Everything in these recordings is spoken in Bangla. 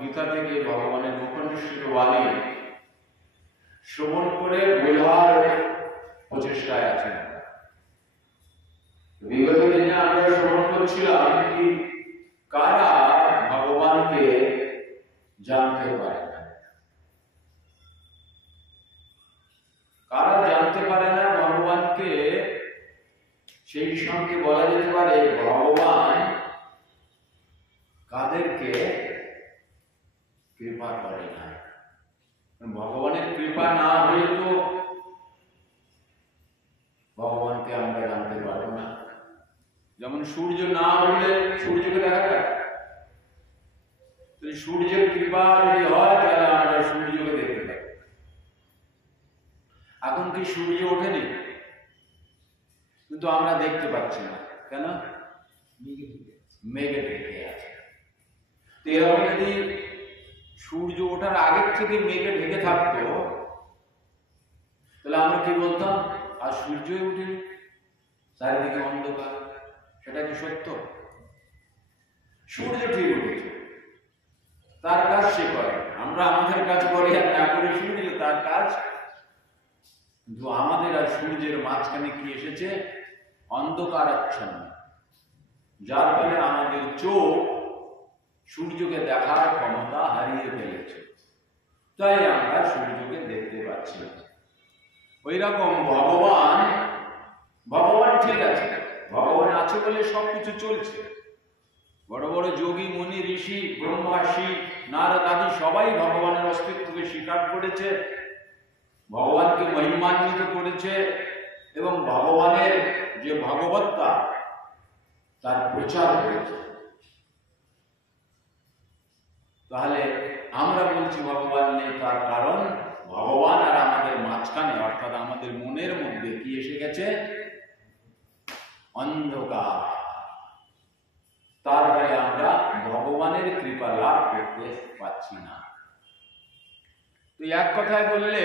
গীতা থেকে ভগবানের মুখনিসৃত বাণী শ্রবণ করে বোঝার প্রচেষ্টায় আছেন। বিগত দিনে আমরা শ্রবণ করছিলাম কি কারা ভগবানকে জানতে পারে না, কারা জানতে পারে না ভগবানকে। সেই সঙ্গে বলা যেতে পারে ভগবান কাদেরকে কৃপা করে না। ভগবানের কৃপা না হলে তো ভগবানকে আমরা জানতে পারবো না। যেমন সূর্য না হলে সূর্যকে দেখা যায়, সূর্যের কৃপা যদি হয় তাহলে আমরা সূর্যকে দেখতে পাই। এখন কি সূর্য ওঠেনি, কিন্তু আমরা দেখতে পাচ্ছি না কেন? মেঘে ঢেকে আছে। এরকম যদি সূর্য ওঠার আগের থেকে মেঘে ঢেকে থাকতো তাহলে আমরা কি বলতাম? আর সূর্যই উঠেনি, চারিদিকে অন্ধকার। সেটা কি সত্য? সূর্য ঠিক উঠেছে, তার কাজ সে করে, আমরা আমাদের কাজ করি আর না করে সূর্য তার কাজ। কিন্তু আমাদের আর সূর্যের মাঝখানে কি এসেছে? অন্ধকার আচ্ছন্ন, যার ফলে আমাদের চোখ সূর্যকে দেখার ক্ষমতা হারিয়ে ফেলেছে, তাই আমরা সূর্যকে দেখতে পাচ্ছি না। ওই রকম ভগবান ঠিক আছে, ভগবান আছে বলে সবকিছু চলছে। বড় বড় যোগী মুনি ঋষি ব্রহ্মর্ষি নারদ আদি সবাই ভগবানের অস্তিত্বকে স্বীকার করেছে, ভগবানকে মহিমান্বিত করেছে এবং ভগবানের যে ভগবত্তা তার প্রচার করেছে। তাহলে আমরা বলছি ভগবান নেই, তার কারণ ভগবান আর আমাদের মাঝখানে অর্থাৎ আমাদের মনের মধ্যে কি এসে গেছে? অন্ধকার। তার ফলে আমরা ভগবানের কৃপা লাভ করতে পারছি না। তো এক কথায় বললে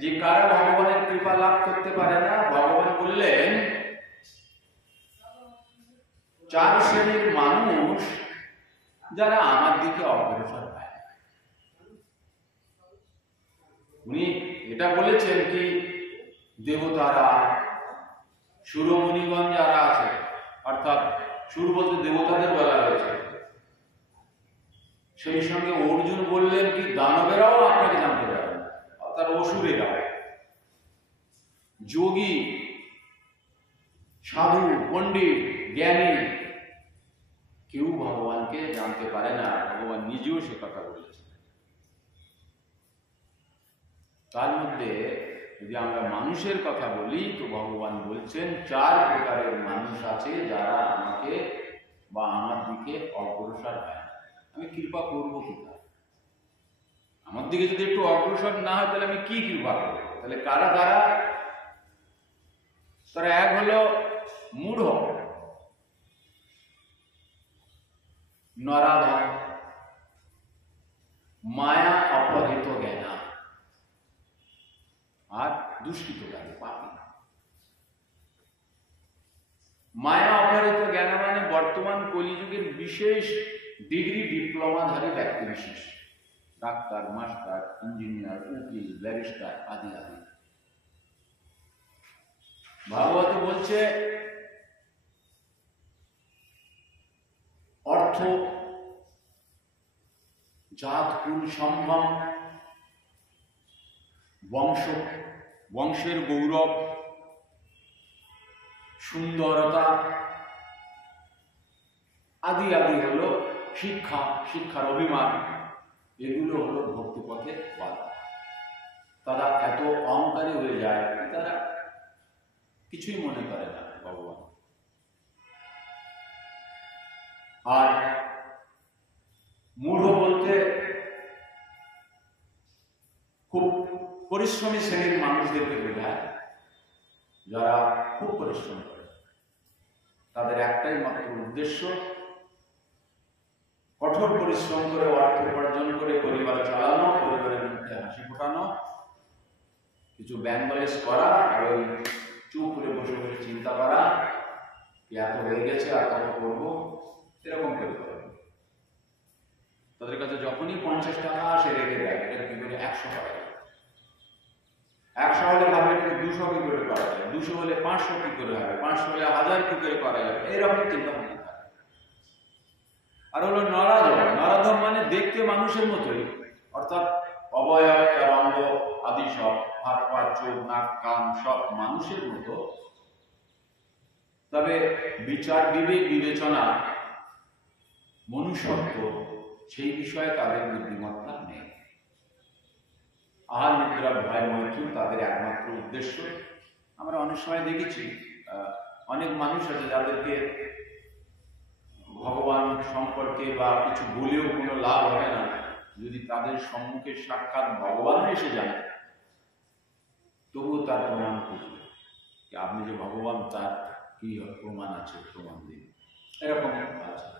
যে কারা ভগবানের কৃপা লাভ করতে পারে না, ভগবান বললেন 4 শ্রেণীর মানুষ যারা আমার দিকে অগ্রসর হয়। উনি এটা বলেছেন কি দেবতারা, সুরমণিগণ যারা আছে, অর্থাৎ সুর বলতে দেবতাদের বলা হয়েছে। সেই সঙ্গে অর্জুন বললেন কি দানবেরাও আপনাকে জানতে পারবে না, অর্থাৎ অসুরেরা। যোগী, সাধু, পণ্ডিত, জ্ঞানী কেউ ভগবানকে জানতে পারে না। ভগবান নিজেও সে কথা বলেছেন। তার মধ্যে যদি আমরা মানুষের কথা বলি তো ভগবান বলছেন 4 প্রকারের মানুষ আছে যারা আমাকে বা আমার দিকে অগ্রসর হয়। আমি কৃপা করবো কোথায়? আমার দিকে যদি একটু অগ্রসর না হয় তাহলে আমি কি কৃপা করবো? তাহলে কারা কারা? তারা এক হলো মূঢ়, নরাধম, মায়া অপহৃত জ্ঞানা আর দুষ্কৃতকারী পাপী। মায়া অপহৃত জ্ঞান মানে বর্তমান কলিযুগের বিশেষ ডিগ্রি ডিপ্লোমাধারী ব্যক্তি বিশেষ, ডাক্তার, মাস্টার, ইঞ্জিনিয়ার, উকিল, ব্যারিস্টার আদি আদি। ভাগবত বলছে অর্থ, জাত, কুল, সম্ভ্রম, বংশের গৌরব, সুন্দরতা আদি আদি হলো শিক্ষার অভিমান। এগুলো হলো ভক্তিপথে বাধা। তারা এত অহংকারী হয়ে যায় তারা কিছুই মনে করে না ভগবান। আর মূঢ় বলতে খুব পরিশ্রমী শ্রেণীর মানুষদেরকে বোঝায়, যারা খুব পরিশ্রম করে। তাদের একটাই মাত্র উদ্দেশ্য কঠোর পরিশ্রম করে অর্থ উপার্জন করে পরিবার চালানো, পরিবারের মধ্যে হাসি ফোটানো, কিছু ব্যাংক ব্যালেন্স করা, আর ওই চুপ করে বসে বসে চিন্তা করা এত হয়ে গেছে আর কত করবো, এরকম করে করে। তাদের কাছে যখনই 50 টাকা আসে রেখে দেয়, এটা কি করে 100 করা যায়, 100 হলে ভাবে 200 কি করে করা যায়, 200 হলে 500 কি করে হবে, 500 হলে 1000 কি করে করা যাবে, এইরকম চিন্তা ভাবনা থাকে। আর হলো নরাধম। নরাধম মানে দেখতে মানুষের মতোই, অর্থাৎ অবয়ব, অঙ্গ আদি সব, হাত পা চোখ নাক কান সব মানুষের মতো, তবে বিচার বিবেক বিবেচনা মনুষ্যত্ব সেই বিষয়ে তাদের বুদ্ধিমত্তা নেই। আহার নিদ্রা ভয় মৈথুন তাদের একমাত্র উদ্দেশ্য। আমরা অনেক সময় দেখেছি অনেক মানুষ আছে যাদেরকে ভগবান সম্পর্কে বা কিছু বলেও কোনো লাভ হবে না, যদি তাদের সম্মুখে সাক্ষাৎ ভগবান এসে যায় তবুও তার প্রমাণ করবে আপনি যে ভগবান, তার কি প্রমাণ আছে, প্রমাণ দিন, এরকম আছে।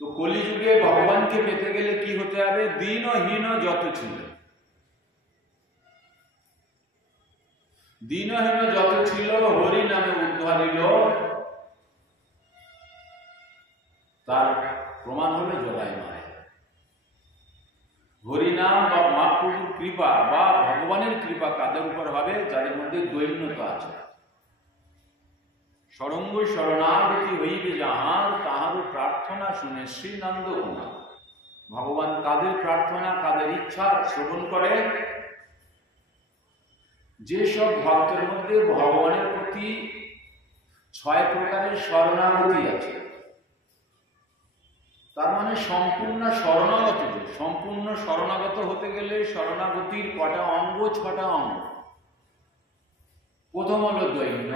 তো কলিযুগে ভগবানকে পেতে গেলে কি হতে হবে? দীনহীন যত ছিল, দীনহীন যত ছিল হরি নামে উদ্ধারিল, তার প্রমাণ হলো জলাই মায়। হরিনাম বা মহাপ্রভুর কৃপা বা ভগবানের কৃপা কাদের উপর হবে? যাদের মধ্যে দৈন্যতা আছে। সরঙ্গ শরণাগতি হইবে যাহার, তাহার প্রার্থনা শুনে শ্রীনন্দ উনা। ভগবান কাদের প্রার্থনা, কাদের ইচ্ছা শ্রবণ করে? যেসব ভক্তের মধ্যে ভগবানের প্রতি 6 প্রকারের শরণাগতি আছে, তার মানে সম্পূর্ণ শরণাগত। সম্পূর্ণ শরণাগত হতে গেলে শরণাগতির কটা অঙ্গ? 6টা অঙ্গ। প্রথম হলো দৈন্য।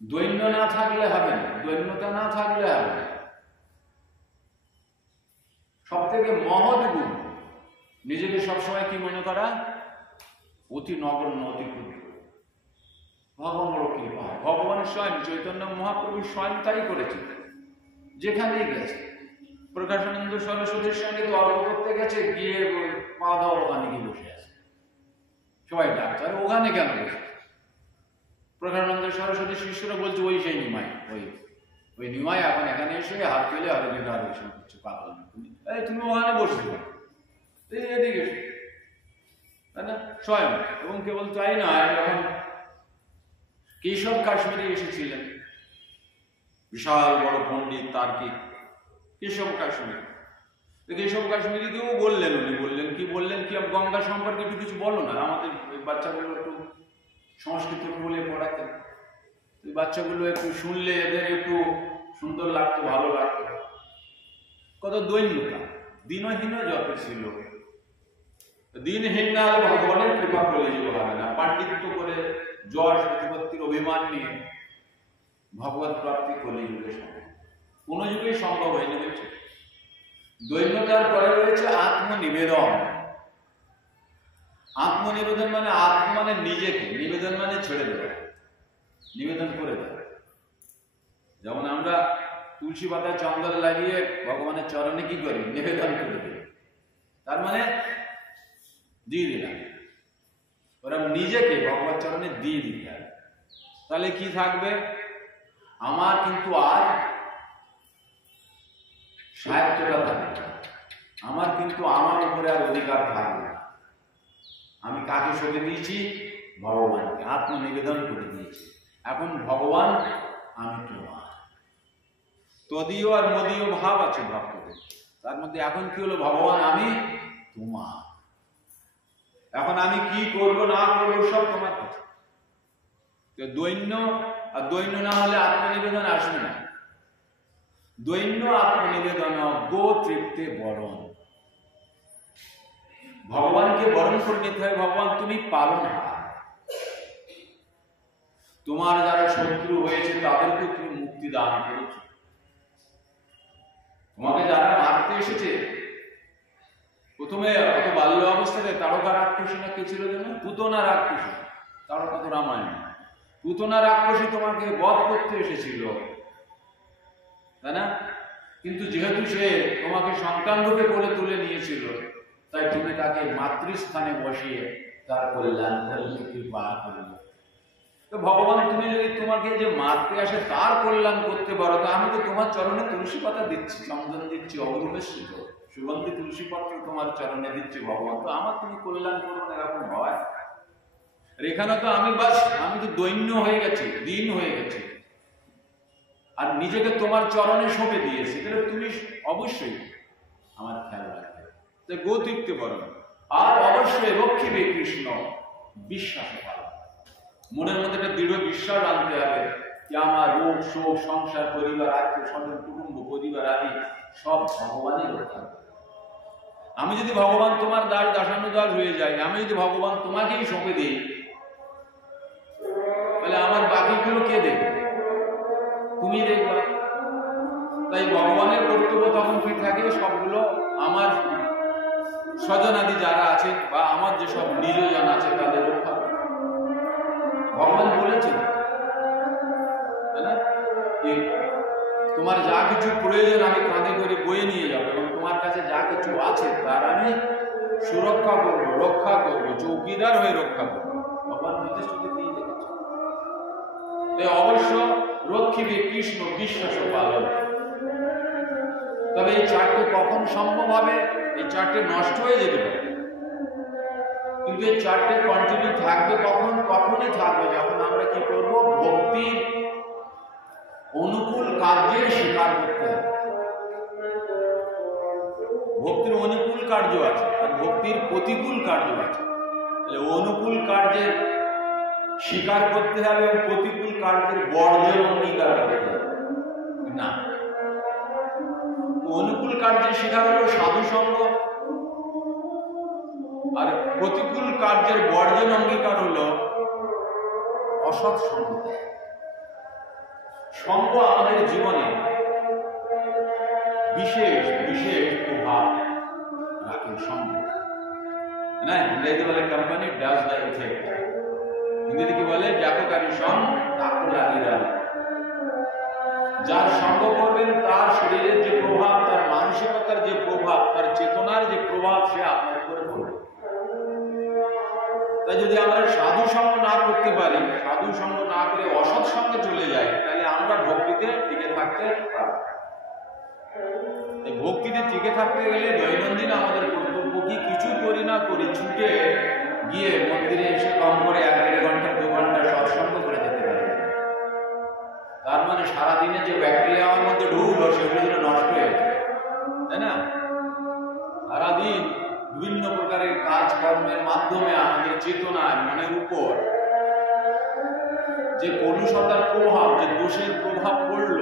দৈন্য না থাকলে হবে না, দৈন্যতা না থাকলে হবে না। সব থেকে মহৎ গুণ, নিজেকে সবসময় কি মনে করা? অতি নগণ্য, অতি ক্ষুদ্র। ভগবানের কৃপা, ভগবান স্বয়ং চৈতন্য মহাপ্রভু স্বয়ং তাই করেছে। যেখানেই গেছে, প্রকাশানন্দ সরস্বতীর সঙ্গে তর্ক করতে গেছে, গিয়ে পা দাও ওখানে গিয়ে বসে আছে। সবাই ডাক্তার, ওখানে কেন বসে? প্রকাশানন্দ সরস্বতী শিষ্যরা বলছে ওই সেই নিমাই, ওই নিমাই এখন এখানে এসে হাত তুলে হরে কৃষ্ণ করছে, পাগল তুমি ওখানে বসে এদিকে তাই না? স্বয়ং। এবং কেবল তাই নয়, যখন কেশব কাশ্মীরে এসেছিলেন, বিশাল বড় পণ্ডিত তার্কিক কেশব কাশ্মীর, কেশব কাশ্মীরিকেও বললেন, উনি বললেন কি গঙ্গা সম্পর্কে একটু কিছু বলো না, আমাদের বাচ্চাগুলো একটু সংস্কৃত বলে পড়াতেন, বাচ্চাগুলো একটু শুনলে এদের একটু সুন্দর লাগতো, ভালো লাগতো। কত দৈন্যতা, দীনহীন যত ছিল। দিনহীন না হলে ভগবানের কৃপা কলিযুগে হবে না। পাণ্ডিত্য করে যশ প্রতিপত্তির অভিমান নিয়ে ভগবত প্রাপ্তি কলিযুগে সম্ভব, কোন যুগেই সম্ভব হয়নি। বলছে দৈন্যতার পরে রয়েছে আত্মনিবেদন। আত্মনিবেদন মানে আত্ম মানে নিজেকে, নিবেদন মানে ছেড়ে দেওয়া, নিবেদন করে দেওয়া। যেমন আমরা তুলসী পাতা চন্দন লাগিয়ে ভগবানের চরণে কি করি? নিবেদন করে দিই, তার মানে দিয়ে দিলাম। ওরা নিজেকে ভগবত চরণে দিয়ে দিতে হবে। তাহলে কি থাকবে? আমার কিন্তু আর সাহিত্যটা থাকবে, আমার কিন্তু আমার উপরে আর অধিকার থাকবে না। আমি কাকে সঁপে দিয়েছি? ভগবানকে। আত্মনিবেদন করে দিয়েছি। এখন ভগবান আমি তোমার। তদীয় আর মদীয় ভাব আছে ভক্তদের, তার মধ্যে এখন কি হলো? ভগবান আমি তোমার। এখন আমি কি করব না করবো সব তোমার কথা। দৈন্য আর দৈন্য না হলে আত্মনিবেদন আসবে না। দৈন্য আত্মনিবেদন গো তৃপ্তে বরণ। ভগবানকে বরণ করে নিতে হয়। ভগবান তুমি পালন, তোমার যারা শত্রু হয়েছে তাদেরকে তুমি মুক্তি দান করেছ। তোমাকে যারা মারতে এসেছে, প্রথমে অত বাল্য অবস্থাতে তারকা রাক্ষসী না কে ছিল যেন? পুতনা রাক্ষসী। তারকা তো রামায়ণ। পুতনা রাক্ষসী তোমাকে বধ করতে এসেছিল, তাই না? কিন্তু যেহেতু সে তোমাকে সন্তান রূপে কোলে তুলে নিয়েছিল, তাই তুমি তাকে মাতৃস্থানে বসিয়ে তার কল্যাণ করলে, কৃপা করলে। তো ভগবান তুমি যদি তোমাকে যে মারতে আসে তার কল্যাণ করতে পারো, তো আমি তো তোমার চরণে তুলসী পাতা দিচ্ছি, চন্দন দিচ্ছি, অগ্রবেশিত সুগন্ধি তুলসী পত্র তোমার চরণে দিচ্ছি ভগবান, তো আমার তুমি কল্যাণ করবেন এরকম হয়? এখানে তো আমি তো দৈন্য হয়ে গেছি, দিন হয়ে গেছি, আর নিজেকে তোমার চরণে সঁপে দিয়েছি, তাহলে তুমি অবশ্যই আমার খেয়াল রাখবে, গৌতীর্থে বরণ। আর অবশ্যই রক্ষিবে কৃষ্ণ বিশ্বাস পালন, মনের মধ্যে একটা দৃঢ় বিশ্বাস আনতে হবে যে আমার রোগ শোক সংসার পরিবার আত্মীয় স্বজন কুটুম্ব পরিবার আদি সব ভগবানই রক্ষা করে। আমি যদি ভগবান তোমার দাস দাসানুদাস হয়ে যাই, আমি যদি ভগবান তোমাকেই সঁপে দিই, তাহলে আমার বাকিগুলো কে দেখবে? তুমি দেখবে। তাই ভগবানের কর্তব্য তখন কি থাকে, সবগুলো আমার স্বজনাদি যারা আছে বা আমার যেসব নিজজন আছে তাদের রক্ষা করে। ভগবান বলেছেন তোমার যা কিছু প্রয়োজন আমি কাঁধে করে বয়ে নিয়ে যাবো, এবং তোমার কাছে যা কিছু আছে তার আমি সুরক্ষা করবো, রক্ষা করবো, চৌকিদার হয়ে রক্ষা করবো। ভগবান নির্দেশ দিয়ে রেখেছে। অবশ্য রক্ষিবে কৃষ্ণ বিশ্বাস পালন। তবে এই চারটে কখন সম্ভব হবে? এই চারটে নষ্ট হয়ে যেতে পারে, কিন্তু এই চারটে কন্টিনিউ থাকবে কখন? কখনই থাকবে যখন আমরা কি করব, ভক্তির অনুকূল কার্যের স্বীকার করতে হবে। ভক্তির অনুকূল কার্য আছে আর ভক্তির প্রতিকূল কার্য আছে। অনুকূল কার্যের স্বীকার করতে হবে এবং প্রতিকূল কার্যের বর্জন অঙ্গীকার করতে হবে না। অনুকূল কার্যের স্বীকার হলো সাধু সঙ্গ, আর প্রতিকূল কার্যের বর্জন অঙ্গীকার হলো অসৎ সঙ্গ। সঙ্গ আমাদের জীবনে বিশেষ বিশেষ প্রভাব রাখে। সঙ্গ না, ইংরেজিতে বলে কোম্পানি ডাজ দ্য ইফেক্ট, হিন্দিতে কি বলে, জাগকারী সঙ্গ তাকে লাগিয়ে। যার সঙ্গ করবেন তার শরীরের যে প্রভাব, তার মানসিকতার যে প্রভাব, তার চেতনার যে প্রভাব সে আপনার উপরে পড়বে। তাই যদি আমরা সাধু সঙ্গ না করতে পারি, সাধু সঙ্গ না করে অসৎ সঙ্গে চলে যাই, তাহলে আমরা ভক্তিতে টিকে থাকতে পারব। ভক্তিতে টিকে থাকতে গেলে দৈনন্দিন আমাদের কর্তব্য কি, কিছু করি না করি ছুটে গিয়ে মন্দিরে এসে কম করে 1-1.5 ঘন্টা 2 ঘন্টা সৎসঙ্গ করে যেতে পারি। তার মানে সারাদিনে যে ব্যাকটেরিয়া আমার মধ্যে ঢুকলো সেগুলো নষ্ট হয়ে যায়, তাই না? সারাদিন বিভিন্ন প্রকারের কাজকর্মের মাধ্যমে আমাদের চেতনায় মনের উপর যে কলুষতার প্রভাব, যে দোষের প্রভাব পড়ল,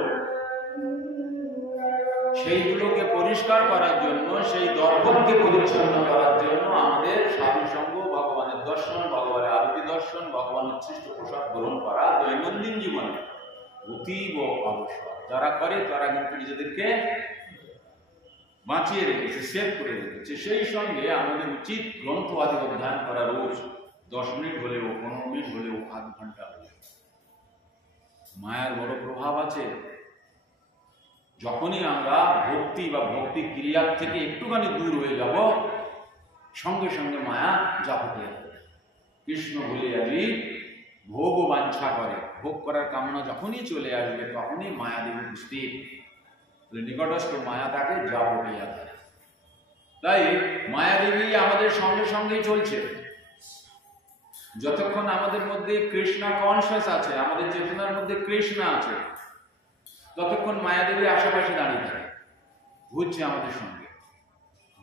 সেইগুলোকে পরিষ্কার করার জন্য, সেই দর্পণকে পরিচ্ছন্ন করার জন্য আমাদের সাধু সঙ্গ, ভগবানের দর্শন, ভগবানের আরতি দর্শন, ভগবানের সৃষ্ট প্রসাদ গ্রহণ করা দৈনন্দিন জীবনে অতীব আবশ্যক। যারা করে তারা কিন্তু নিজেদেরকে বাঁচিয়ে রেখেছে, সেভ করে রেখেছে। সেই সঙ্গে আমাদের উচিত গ্রন্থ আদি অধ্যয়ন করা, রোজ 10 মিনিট হলেও, 15 মিনিট হলেও, 1 ঘন্টা হলেও। মায়ার বড় প্রভাব আছে। যখনই আমরা ভক্তি বা ভক্তি ক্রিয়ার থেকে একটুখানি দূর হয়ে যাব, সঙ্গে সঙ্গে মায়া জাপটে যাবে। কৃষ্ণ বলে আজি ভোগ বাঞ্ছা করে, ভোগ করার কামনা যখনই চলে আসবে তখনই মায়াদেবী উপস্থিত, নিকটস্থ মায়া তাকে জাপটে যাবে। তাই মায়াদেবী আমাদের সঙ্গে সঙ্গেই চলছে। যতক্ষণ আমাদের মধ্যে কৃষ্ণা কনসিয়াস আছে, আমাদের চেতনার মধ্যে কৃষ্ণ আছে, ততক্ষণ মায়াদেবী আশেপাশে দাঁড়িয়ে থাকে, ঘুরছে আমাদের সঙ্গে।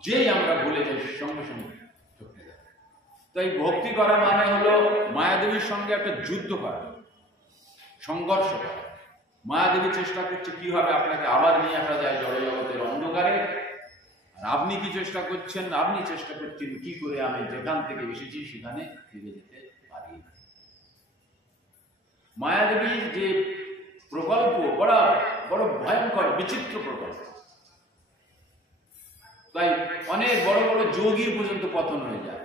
যেই আমরা ভুলে যাই সঙ্গে সঙ্গে ঢুকে যায়। তাই ভক্তি করা মানে হলো মায়াদেবীর সঙ্গে একটা যুদ্ধ করা, সংঘর্ষ করা। মায়াদেবী চেষ্টা করছে কিভাবে আপনাকে আবার নিয়ে আসা যায় জড়জগতের অন্ধকারে, আর আপনি কি চেষ্টা করছেন? আপনি চেষ্টা করছেন কি করে আমি যেখান থেকে এসেছি সেখানে ফিরে যেতে পারি। মায়াদেবীর যে প্রকল্প বড় বড় ভয়ঙ্কর বিচিত্র প্রকল্প। তাই অনেক বড় বড় যোগী পর্যন্ত পতন হয়ে যায়,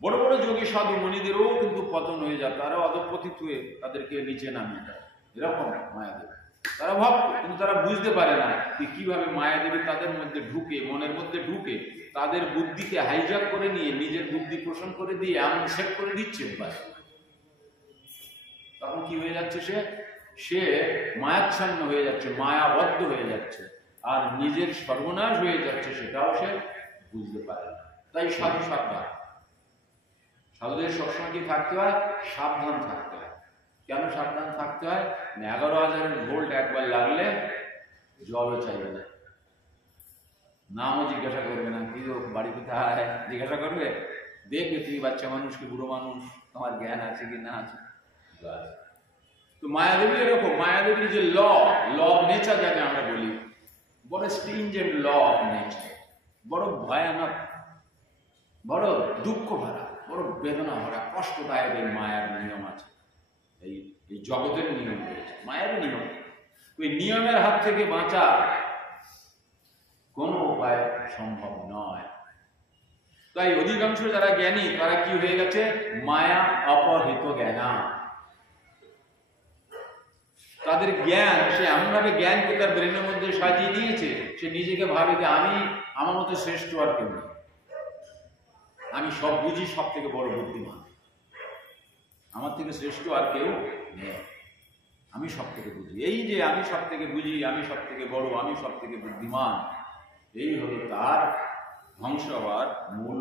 বড় বড় যোগী সাধু মুনিদেরও কিন্তু পতন হয়ে যায়, তারা অধঃপতিত হয়ে তাদেরকে নিচে নামিয়ে দেয়। এরকম মায়াদেবী, তারা ভক্ত কিন্তু তারা বুঝতে পারে না যে কিভাবে মায়াদেবী তাদের মধ্যে ঢুকে, মনের মধ্যে ঢুকে তাদের বুদ্ধিকে হাইজ্যাক করে নিয়ে নিজের বুদ্ধি পোষণ করে দিয়ে এমন সেট করে দিচ্ছে। তখন কি হয়ে যাচ্ছে, সে সে মায়াচ্ছন্ন হয়ে যাচ্ছে, মায়াবদ্ধ হয়ে যাচ্ছে, আর নিজের সর্বনাশ হয়ে যাচ্ছে সেটাও সে বুঝতে পারে না। তাই সাধু সাবধান, সাধুদের সবসময় কি থাকতে হয়, সাবধান থাকতে হয়। কেন সাবধান থাকতে হয়? 11,000 ভোল্ট একবার লাগলে জলও চাইবে না, নামও জিজ্ঞাসা করবে না, কি বাড়ি কোথায় জিজ্ঞাসা করবে, দেখবে তুমি বাচ্চা মানুষ কি বুড়ো মানুষ, তোমার জ্ঞান আছে কি না আছে। তো মায়াদেবী এরকম, মায়াদেবীর যে ল অফ নেচার যাকে আমরা বলি, বড় স্ট্রিনজেন্ট ল অফ নেচার, বড় ভয়ানক, বড় দুঃখ ভরা, বড় বেদনা ভরা, কষ্টদায়ক এই মায়ার নিয়ম আছে, এই জগতের নিয়ম রয়েছে, মায়ের নিয়ম। ওই নিয়মের হাত থেকে বাঁচা কোনো উপায় সম্ভব নয়। তাই অধিকাংশ যারা জ্ঞানী তারা কি হয়ে গেছে, মায়া অপহৃত জ্ঞানা। তাদের জ্ঞান, সে এমনভাবে জ্ঞানকে তার ব্রেনের মধ্যে সাজিয়ে নিয়েছে, সে নিজেকে ভাবে যে আমি আমার মতো শ্রেষ্ঠ আর কেউ নেই, আমি সব বুঝি, সব থেকে বড় বুদ্ধিমান, আমার থেকে শ্রেষ্ঠ আর কেউ নেই, আমি সব থেকে বুঝি। এই যে আমি সব থেকে বুঝি, আমি সব থেকে বড়, আমি সব থেকে বুদ্ধিমান, এই হলো তার ধ্বংস হওয়ার মূল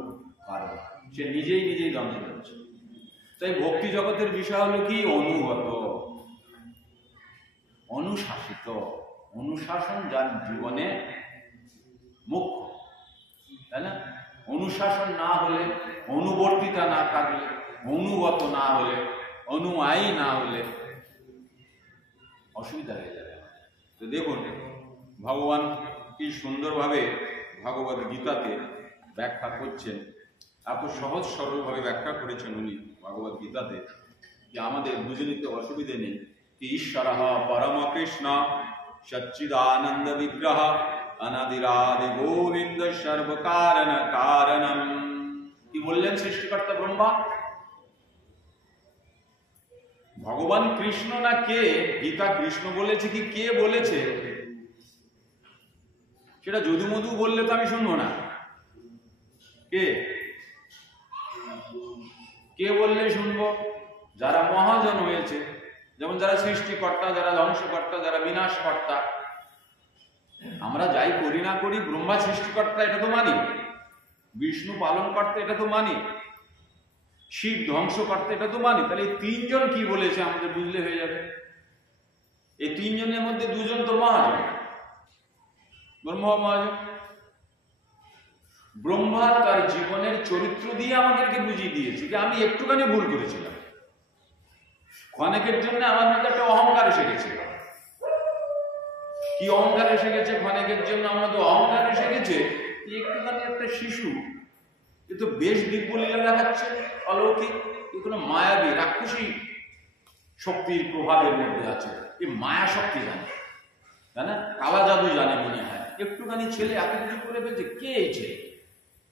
কারণ। সে নিজেই নিজেই ধ্বংস হচ্ছে। তাই ভক্তি জগতের বিষয় হলো কি, অনুগত, অনুশাসিত। অনুশাসন যার জীবনে মুখ্য, তাই না? অনুশাসন না হলে, অনুবর্তিতা না থাকলে, অনুগত না হলে, অনুয়ায়ী না হলে অসুবিধা হয়ে যাবে। তো দেখুন ভগবান কি সুন্দরভাবে ভগবদ গীতাতে ব্যাখ্যা করছেন, এত সহজ সরলভাবে ব্যাখ্যা করেছেন উনি ভগবদ গীতাতে, যে আমাদের বুঝে নিতে অসুবিধে নেই। কি ঈশ্বর পরম কৃষ্ণ সচ্চিদানন্দ বিগ্রহ অনাদিরাদি গোবিন্দ সর্বকারণ কারণম। কি বললেন সৃষ্টিকর্তা ব্রহ্মা? ভগবান কৃষ্ণ না কে? গীতা কৃষ্ণ বলেছে কি কে বলেছে সেটা যদু মধু বললে তো আমি শুনবো না। কে কে বললে শুনবো? যারা মহাজন হয়েছে, যেমন যারা সৃষ্টিকর্তা, যারা ধ্বংসকর্তা, যারা বিনাশকর্তা। আমরা যাই করি না করি, ব্রহ্মা সৃষ্টিকর্তা এটা তো মানি, বিষ্ণু পালনকর্তা এটা তো মানি, শিব ধ্বংসকর্তা এটা তো মানি। তাহলে এই তিনজন কি বলেছে আমাদের বুঝলে হয়ে যাবে। এই তিনজনের মধ্যে দুজন তো মহাজন, ব্রহ্মা মহাজন। ব্রহ্মা তার জীবনের চরিত্র দিয়ে আমাদেরকে বুঝিয়ে দিয়েছে যে আমি একটুখানি ভুল করেছিলাম, ক্ষণেকের জন্য আমার মধ্যে একটা অহংকার এসে গেছে। কি অহংকার এসে গেছে? ক্ষণেকের জন্য আমাদের অহংকার এসে গেছে একটুখানি একটা শিশু এ তো বেশ দিব্যলীলা দেখাচ্ছে, অলৌকিক, এগুলো মায়াবী রাক্ষসী শক্তির প্রভাবের মধ্যে আছে, এই মায়া শক্তি জানে, তাই না? কালা জাদু জানে মনে হয়। একটুখানি ছেলে এত কিছু করে ফেলছে, কে এই ছেলে?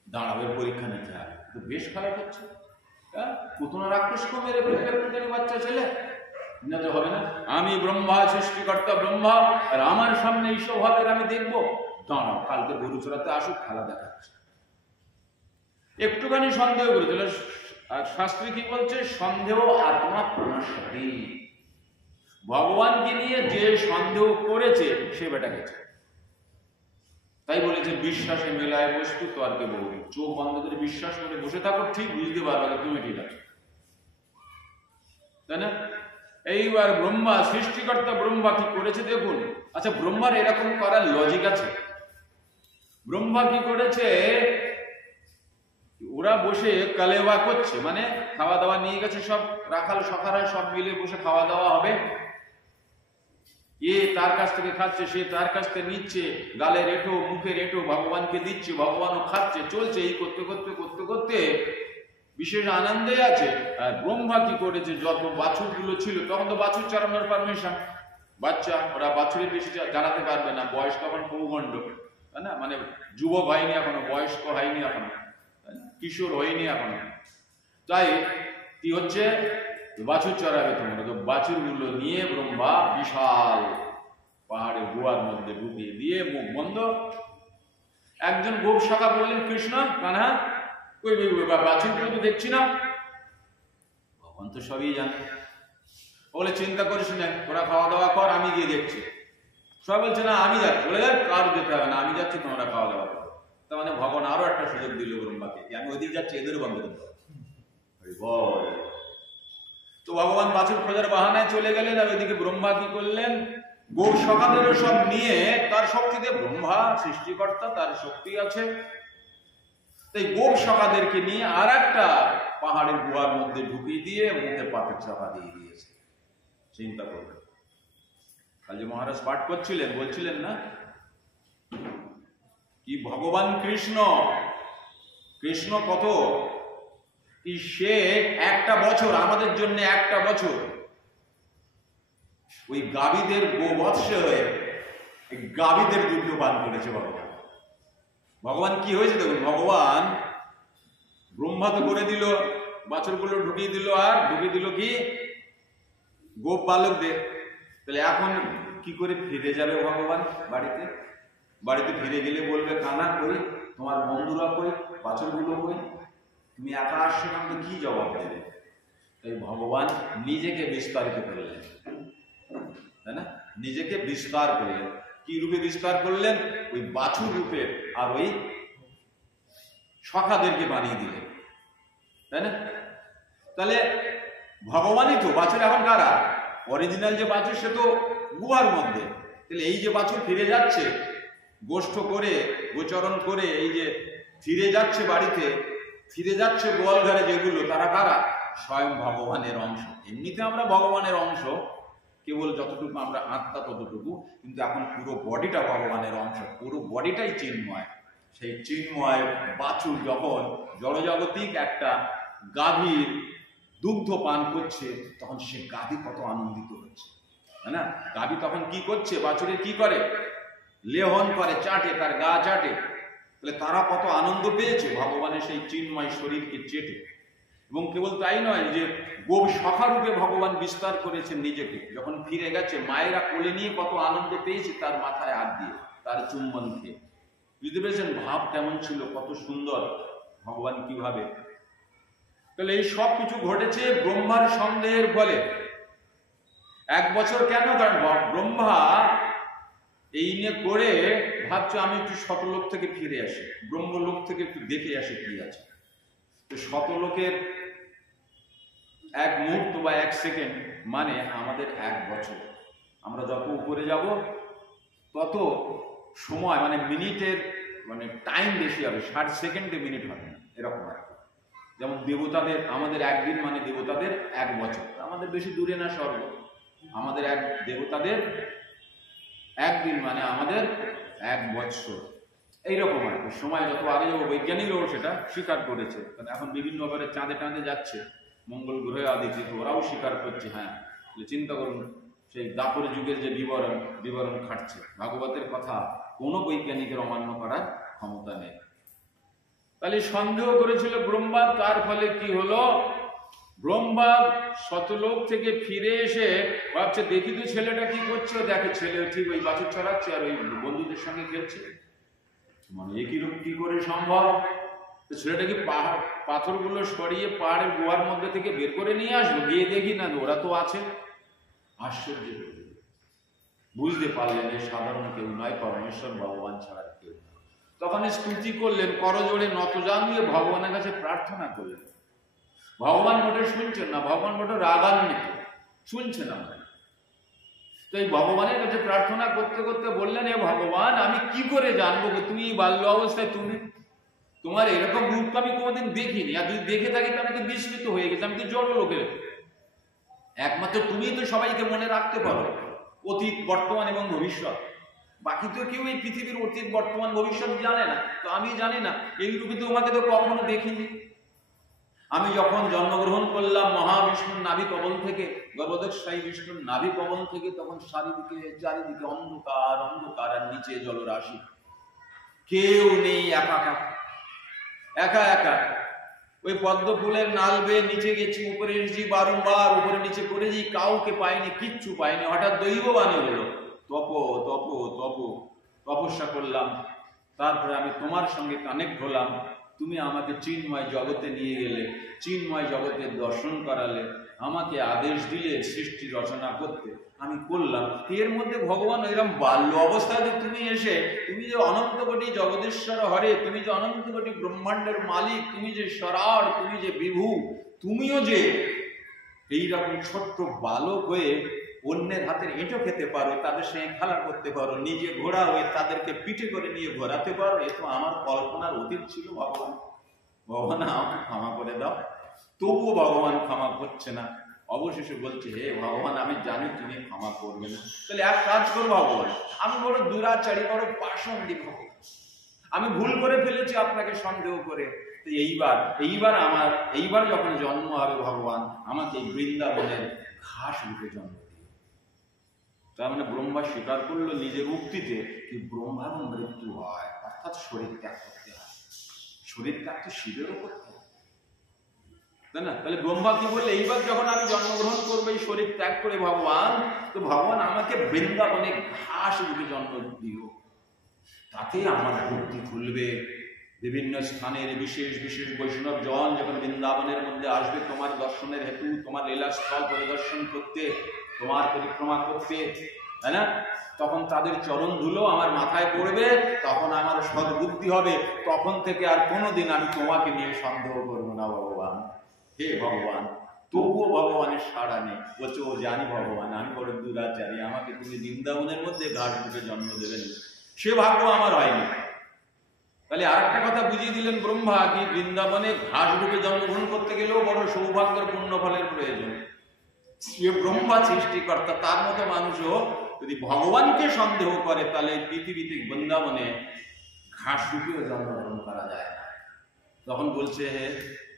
দাঁড়াবে, পরীক্ষা নিতে হবে, তো বেশ খারাপ হচ্ছে। পুতনা রাক্ষসকে মেরে ফেলবে একটুখানি বাচ্চা ছেলে, না তো হবে না। আমি ব্রহ্মা, সৃষ্টিকর্তা ব্রহ্মা, আর আমার সামনে এই স্বভাবের আমি দেখবো, দাঁড়াও, কালকে গরু চড়াতে আসুক, খেলা দেখাচ্ছে। একটুখানি সন্দেহ করেছিল, আর শাস্ত্রে কি বলছে? সন্দেহ আত্মা প্রণশতি। ভগবানকে নিয়ে যে সন্দেহ করেছে সে বেটা গেছে। তাই বলেছে বিশ্বাসে মেলায় বস্তু তর্কে বহু। চোখ বন্ধ করে বিশ্বাস করে বসে থাকো, ঠিক বুঝতে পারবে তুমি ঠিক আছে, তাই না? এইবার ব্রহ্মা, সৃষ্টিকর্তা ব্রহ্মা কি করেছে দেখুন। আচ্ছা, ব্রহ্মার এরকম করার লজিক আছে? ব্রহ্মা কি করেছে? ওরা বসে কালেওয়া করছে, মানে খাওয়া দাওয়া নিয়ে গেছে, সব রাখাল সখারা সব মিলে বসে খাওয়া দাওয়া হবে। এ তার কাছ থেকে খাচ্ছে, সে তার কাছ থেকে নিচ্ছে, গালের এঁঠো মুখের এঁঠো ভগবানকে দিচ্ছে, ভগবানও খাচ্ছে, চলছে। এই করতে করতে করতে করতে বিশেষ আনন্দে আছে। আর ব্রহ্মা কি করেছে? যত বাছুর গুলো ছিল, তখন তো বাছুর চালানোর পারমিশন, বাচ্চা, ওরা বাছুরের বেশি জানাতে পারবে না, বয়স তখন পৌগণ্ড, তাই না? মানে যুবক হয়নি এখনো, বয়স্ক হয়নি এখনো, কিশোর হয়নি এখনো। তাই কি হচ্ছে? বাছুর চড়াবে তোমরা, তো বাছুর গুলো নিয়ে ব্রহ্মা বিশাল পাহাড়ে গুহার মধ্যে ঢুকিয়ে দিয়ে মুখ বন্ধ। একজন গোপ শাখা বললেন, কৃষ্ণ কানহা ওই বাছুর গুলো তো দেখছি না। ভগবান তো সবই জানে, বলে চিন্তা করিস না, তোরা খাওয়া দাওয়া কর, আমি গিয়ে দেখছি। সবাই বলছে না আমি যাচ্ছি, বলে কার যেতে হবে না, আমি যাচ্ছি, তোমরা খাওয়া দাওয়া করো। তার মানে ভগবান আরো একটা সুযোগ দিল ব্রহ্মাকে, আমি ওইদিকে যাচ্ছি, এদের বন্ধ করতে হবে। তো ভগবান বাছুর খোঁজার বাহানায় চলে গেলেন, আর ওইদিকে ব্রহ্মা কি করলেন, গো সখাদেরও সব নিয়ে, তার শক্তিতে, ব্রহ্মা সৃষ্টিকর্তা, তার শক্তি আছে, তাই গোপ সখাদেরকে নিয়ে আর একটা পাহাড়ের গুহার মধ্যে ঢুকিয়ে দিয়ে মুখে পাথর চাপা দিয়ে দিয়েছে। চিন্তা করবেন, কাল যে মহারাজ পাঠ করছিলেন, বলছিলেন না কি ভগবান কৃষ্ণ, কৃষ্ণ কত কি, সে একটা বছর আমাদের জন্য, একটা বছর ওই গাভীদের গোবৎস হয়ে গাভীদের দুগ্ধ পান করেছে ভগবান। ভগবান কি হয়েছে দেখুন, ভগবান ব্রহ্মা তো করে দিল, বাছুরগুলো ঢুকিয়ে দিল, আর ঢুকিয়ে দিল কি গোপ বালকদের। তাহলে এখন কি করে ফিরে যাবে ভগবান বাড়িতে? বাড়িতে ফিরে গেলে বলবে কানা কই, তোমার বন্ধুরা কই, বাছুরগুলো কই, তুমি একা আসছো না, তো কি জবাব দেবে? তাই ভগবান নিজেকে বিস্তারিত করলেন, তাই না? নিজেকে বিস্তার করলেন। কি রূপে বিস্তার করলেন? ওই বাছুর রূপে, আর ওই সখাদেরকে বানিয়ে দিলেন, তাই না? তাহলে ভগবানই তো, বাছুর এখন কারা? অরিজিনাল যে বাছুর সে তো গুহার মধ্যে। তাহলে এই যে বাছুর ফিরে যাচ্ছে গোষ্ঠ করে, গোচরণ করে, এই যে ফিরে যাচ্ছে বাড়িতে, ফিরে যাচ্ছে গোয়াল ঘরে যেগুলো, তারা কারা? স্বয়ং ভগবানের অংশ। এমনিতে আমরা ভগবানের অংশ, কেবল যতটুকু আমরা আত্মা ততটুকু, কিন্তু এখন পুরো বডিটা ভগবানের অংশ, পুরো বডিটাই চিন্ময়। সেই চিন্ময় বাছুর যখন জড়জাগতিক একটা গাভীর দুগ্ধ পান করছে, তখন সে গাভী কত আনন্দিত হচ্ছে, তাই না? গাভী তখন কি করছে, বাছুরের কি করে, লেহন করে, চাটে, তার গা চাটে। তাহলে তারা কত আনন্দ পেয়েছে ভগবানের সেই চিন্ময় শরীরকে চেটে। এবং কেবল তাই নয়, যে গোপ সখা রূপে ভগবান বিস্তার করেছেন নিজেকে। যখন ফিরে গেছে, মায়েরা কোলে নিয়ে কত আনন্দ পেয়েছে, তার মাথায় হাত দিয়ে, তার চুম্বন খেয়ে। বুঝতে পেরেছেন ভাব কেমন ছিল, কত সুন্দর ভগবান কিভাবে। তাহলে এই সব কিছু ঘটেছে ব্রহ্মার সন্দেহের ফলে। এক বছর কেন? কারণ ব্রহ্মা এই নিয়ে করে ভাবছো আমি একটু শতলোক থেকে ফিরে আসি, ব্রহ্মলোক থেকে একটু দেখে আসি কি আছে। তো শতলোকের এক মুহূর্ত বা এক সেকেন্ড মানে আমাদের এক বছর। আমরা যত উপরে যাব তত সময়, মানে মিনিটের, মানে টাইম বেশি হবে, 60 সেকেন্ডে মিনিট হবে না, এরকম আর কি। যেমন দেবতাদের, আমাদের একদিন মানে দেবতাদের এক বছর। আমাদের বেশি দূরে না স্বর্গ, আমাদের এক দেবতাদের একদিন মানে আমাদের এক বছর, এইরকম আর কি। সময় যত আগে যাবো, বৈজ্ঞানিকরাও সেটা স্বীকার করেছে। কারণ এখন বিভিন্ন ব্যাপারে চাঁদে টাঁদে যাচ্ছে, মঙ্গল গ্রহে আদিতে, ওরাও স্বীকার করছে। হ্যাঁ, চিন্তা করুন, সেই দাপর যুগের যে বিবরণ খাটছে, ভাগবতের কথা কোনো বৈজ্ঞানিকের অমান্য করার ক্ষমতা নেই। তাহলে সন্দেহ করেছিল ব্রহ্মা, তার ফলে কি হলো, ব্রহ্মা শতলোক থেকে ফিরে এসে ভাবছে দেখি তো ছেলেটা কি করছে, দেখে ছেলে ঠিক ওই বাছুর চড়াচ্ছে আর ওই বন্ধুদের সঙ্গে খেলছে। মানে একই রূপ কি করে সম্ভব? তো ছেলেটা কি পাথরগুলো সরিয়ে পাহাড়ের গুহার মধ্যে থেকে বের করে নিয়ে আসলো? গিয়ে দেখি না ওরা তো আছে। আশ্চর্য, বুঝতে পারলেন যে সাধারণ কেউ নয়, পরমেশ্বর ভগবান ছাড়া কেউ। তখন স্তুতি করলেন, করজোড়ে নত জানিয়ে ভগবানের কাছে প্রার্থনা করলেন। ভগবান মোটে শুনছেন না, ভগবান মোটে রাগান্বিত, শুনছেন না। তো এই ভগবানের কাছে প্রার্থনা করতে করতে বললেন, এ ভগবান, আমি কি করে জানবো তুমি বাল্য অবস্থায় তোমার এরকম রূপ তো আমি কোনোদিন দেখিনি, আর যদি দেখে থাকি তো আমি তো বিস্মিত হয়ে গেছি, আমি তো জড় লোকের। একমাত্র তুমি তো সবাইকে মনে রাখতে পারো, অতীত, বর্তমান এবং ভবিষ্যৎ। বাকি তো কেউ এই পৃথিবীর অতীত, বর্তমান, ভবিষ্যৎ জানে না। তো আমি জানি না, এই রূপে তোমাকে তো কখনো দেখিনি। আমি যখন জন্মগ্রহণ করলাম মহাবিষ্ণুর নাভি কবল থেকে, গর্ভদক্ষায়ী বিষ্ণুর নাভি কবল থেকে, তখন চারিদিকে অন্ধকার অন্ধকার, আর নিচে জলরাশি, কেউ নেই, একা একা। ওই পদ্ম ফুলের নাল বেয়ে নিচে গেছি, উপরে এসেছি, বারংবার উপরে নিচে করেছি, কাউকে পাইনি, কিচ্ছু পাইনি। হঠাৎ দৈববাণী হলো, তপস্যা করলাম, তারপরে আমি তোমার সঙ্গে কানেক্ট হলাম, তুমি আমাকে চিন্ময় জগতে নিয়ে গেলে, চিন্ময় জগতের দর্শন করালে, আমাকে আদেশ দিলে সৃষ্টি রচনা করতে, আমি করলাম। এর মধ্যে ভগবান এরকম বাল্য অবস্থায় তুমি এসে, তুমি যে অনন্ত কোটি জগদীশ্বর হরে, তুমি যে অনন্ত কোটি ব্রহ্মাণ্ডের মালিক, তুমি যে সরার, তুমি যে বিভু, তুমিও যে এইরকম ছোট্ট বালক হয়ে অন্যের হাতের এঁটো খেতে পারো, তাদের সঙ্গে খেলা করতে পারো, নিজে ঘোড়া হয়ে তাদেরকে পিঠে করে নিয়ে ঘোরাতে পারো, এ তো আমার কল্পনার অতীত ছিল। ভগবান, ভগবান আমাকে ক্ষমা করে দাও। তবুও ভগবান ক্ষমা করছে না। অবশেষে বলছে, হে ভগবান, আমি জানি তুমি ক্ষমা করবে না, তাহলে এক কাজ করো ভগবান, আমি বড় দুরাচারী, বড় পাষণ্ডী ভগবান, আমি ভুল করে ফেলেছি আপনাকে সন্দেহ করে। তো এইবার যখন জন্ম হবে ভগবান, আমাকে এই বৃন্দাবনের ঘাস রূপে জন্ম দিও। তার মানে ব্রহ্মা স্বীকার করলো নিজের উক্তিতে কি ব্রহ্মারও মৃত্যু হয়, অর্থাৎ শরীর ত্যাগ করতে হয়। শরীর ত্যাগ তো শিবেরও করতে হয়, তাই না? তাহলে ব্রহ্মা কি বললে, এইবার যখন আমি জন্মগ্রহণ করবো এই শরীর ত্যাগ করে ভগবান, তো ভগবান আমাকে বৃন্দাবনে ঘাস রূপে জন্ম দিও, তাতে আমার ভক্তি খুলবে। বিভিন্ন স্থানের বিশেষ বিশেষ বৈষ্ণব জন যখন বৃন্দাবনের মধ্যে আসবে তোমার দর্শনের হেতু, তোমার লীলাস্থল পরিদর্শন করতে, তোমার পরিক্রমা করতে, তাই না, তখন তাদের চরণ ধুলো আমার মাথায় পড়বে, তখন আমার সদ্বুদ্ধি হবে, তখন থেকে আর কোনোদিন আমি তোমাকে নিয়ে সন্দেহ করবো না ভগবান। হে ভগবান, তবুও ভগবানের সাড়া নেই। বলছে, ও জানি ভগবান, আমি বড় দুরাচারী, আমাকে তুমি বৃন্দাবনের মধ্যে ঘাস রূপে জন্ম দেবেন, সে ভাগ্য আমার হয়নি। তাহলে আর একটা কথা বুঝিয়ে দিলেন ব্রহ্মা, কি বৃন্দাবনে ঘাস রূপে জন্মগ্রহণ করতে গেলেও বড় সৌভাগ্যের পুণ্য ফলের প্রয়োজন। সে ব্রহ্মা সৃষ্টিকর্তা, তার মতো মানুষও যদি ভগবানকে সন্দেহ করে, তাহলে পৃথিবীতে বৃন্দাবনে ঘাস রূপেও জন্মগ্রহণ করা যায় না। তখন বলছে,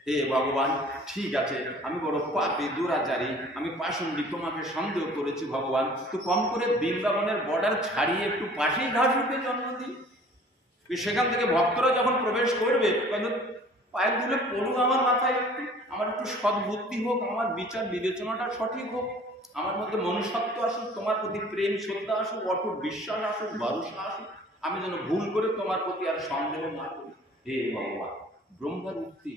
হে ভগবান, ঠিক আছে, আমি বড় পাপী দুরাচারী, আমি পাষণ্ডী, তোমাকে সন্দেহ করেছি ভগবান, তো কম করে বৃন্দাবনের বর্ডার ছাড়িয়ে একটু পাশেই ঘাস রূপে জন্ম দিই, সেখান থেকে ভক্তরা যখন প্রবেশ করবে পায়ের ধুলে পড়ুক আমার মাথায়, একটু আমার একটু সদ্বুদ্ধি হোক, আমার বিচার বিবেচনাটা সঠিক হোক, আমার মধ্যে মনুষ্যত্ব আসুক, তোমার প্রতি প্রেম শ্রদ্ধা আসুক, অটুট বিশ্বাস আসুক, ভরসা আসুক, আমি যেন ভুল করে তোমার প্রতি আর সন্দেহ না করি। হে ভগবান, ব্রহ্মার উক্তি।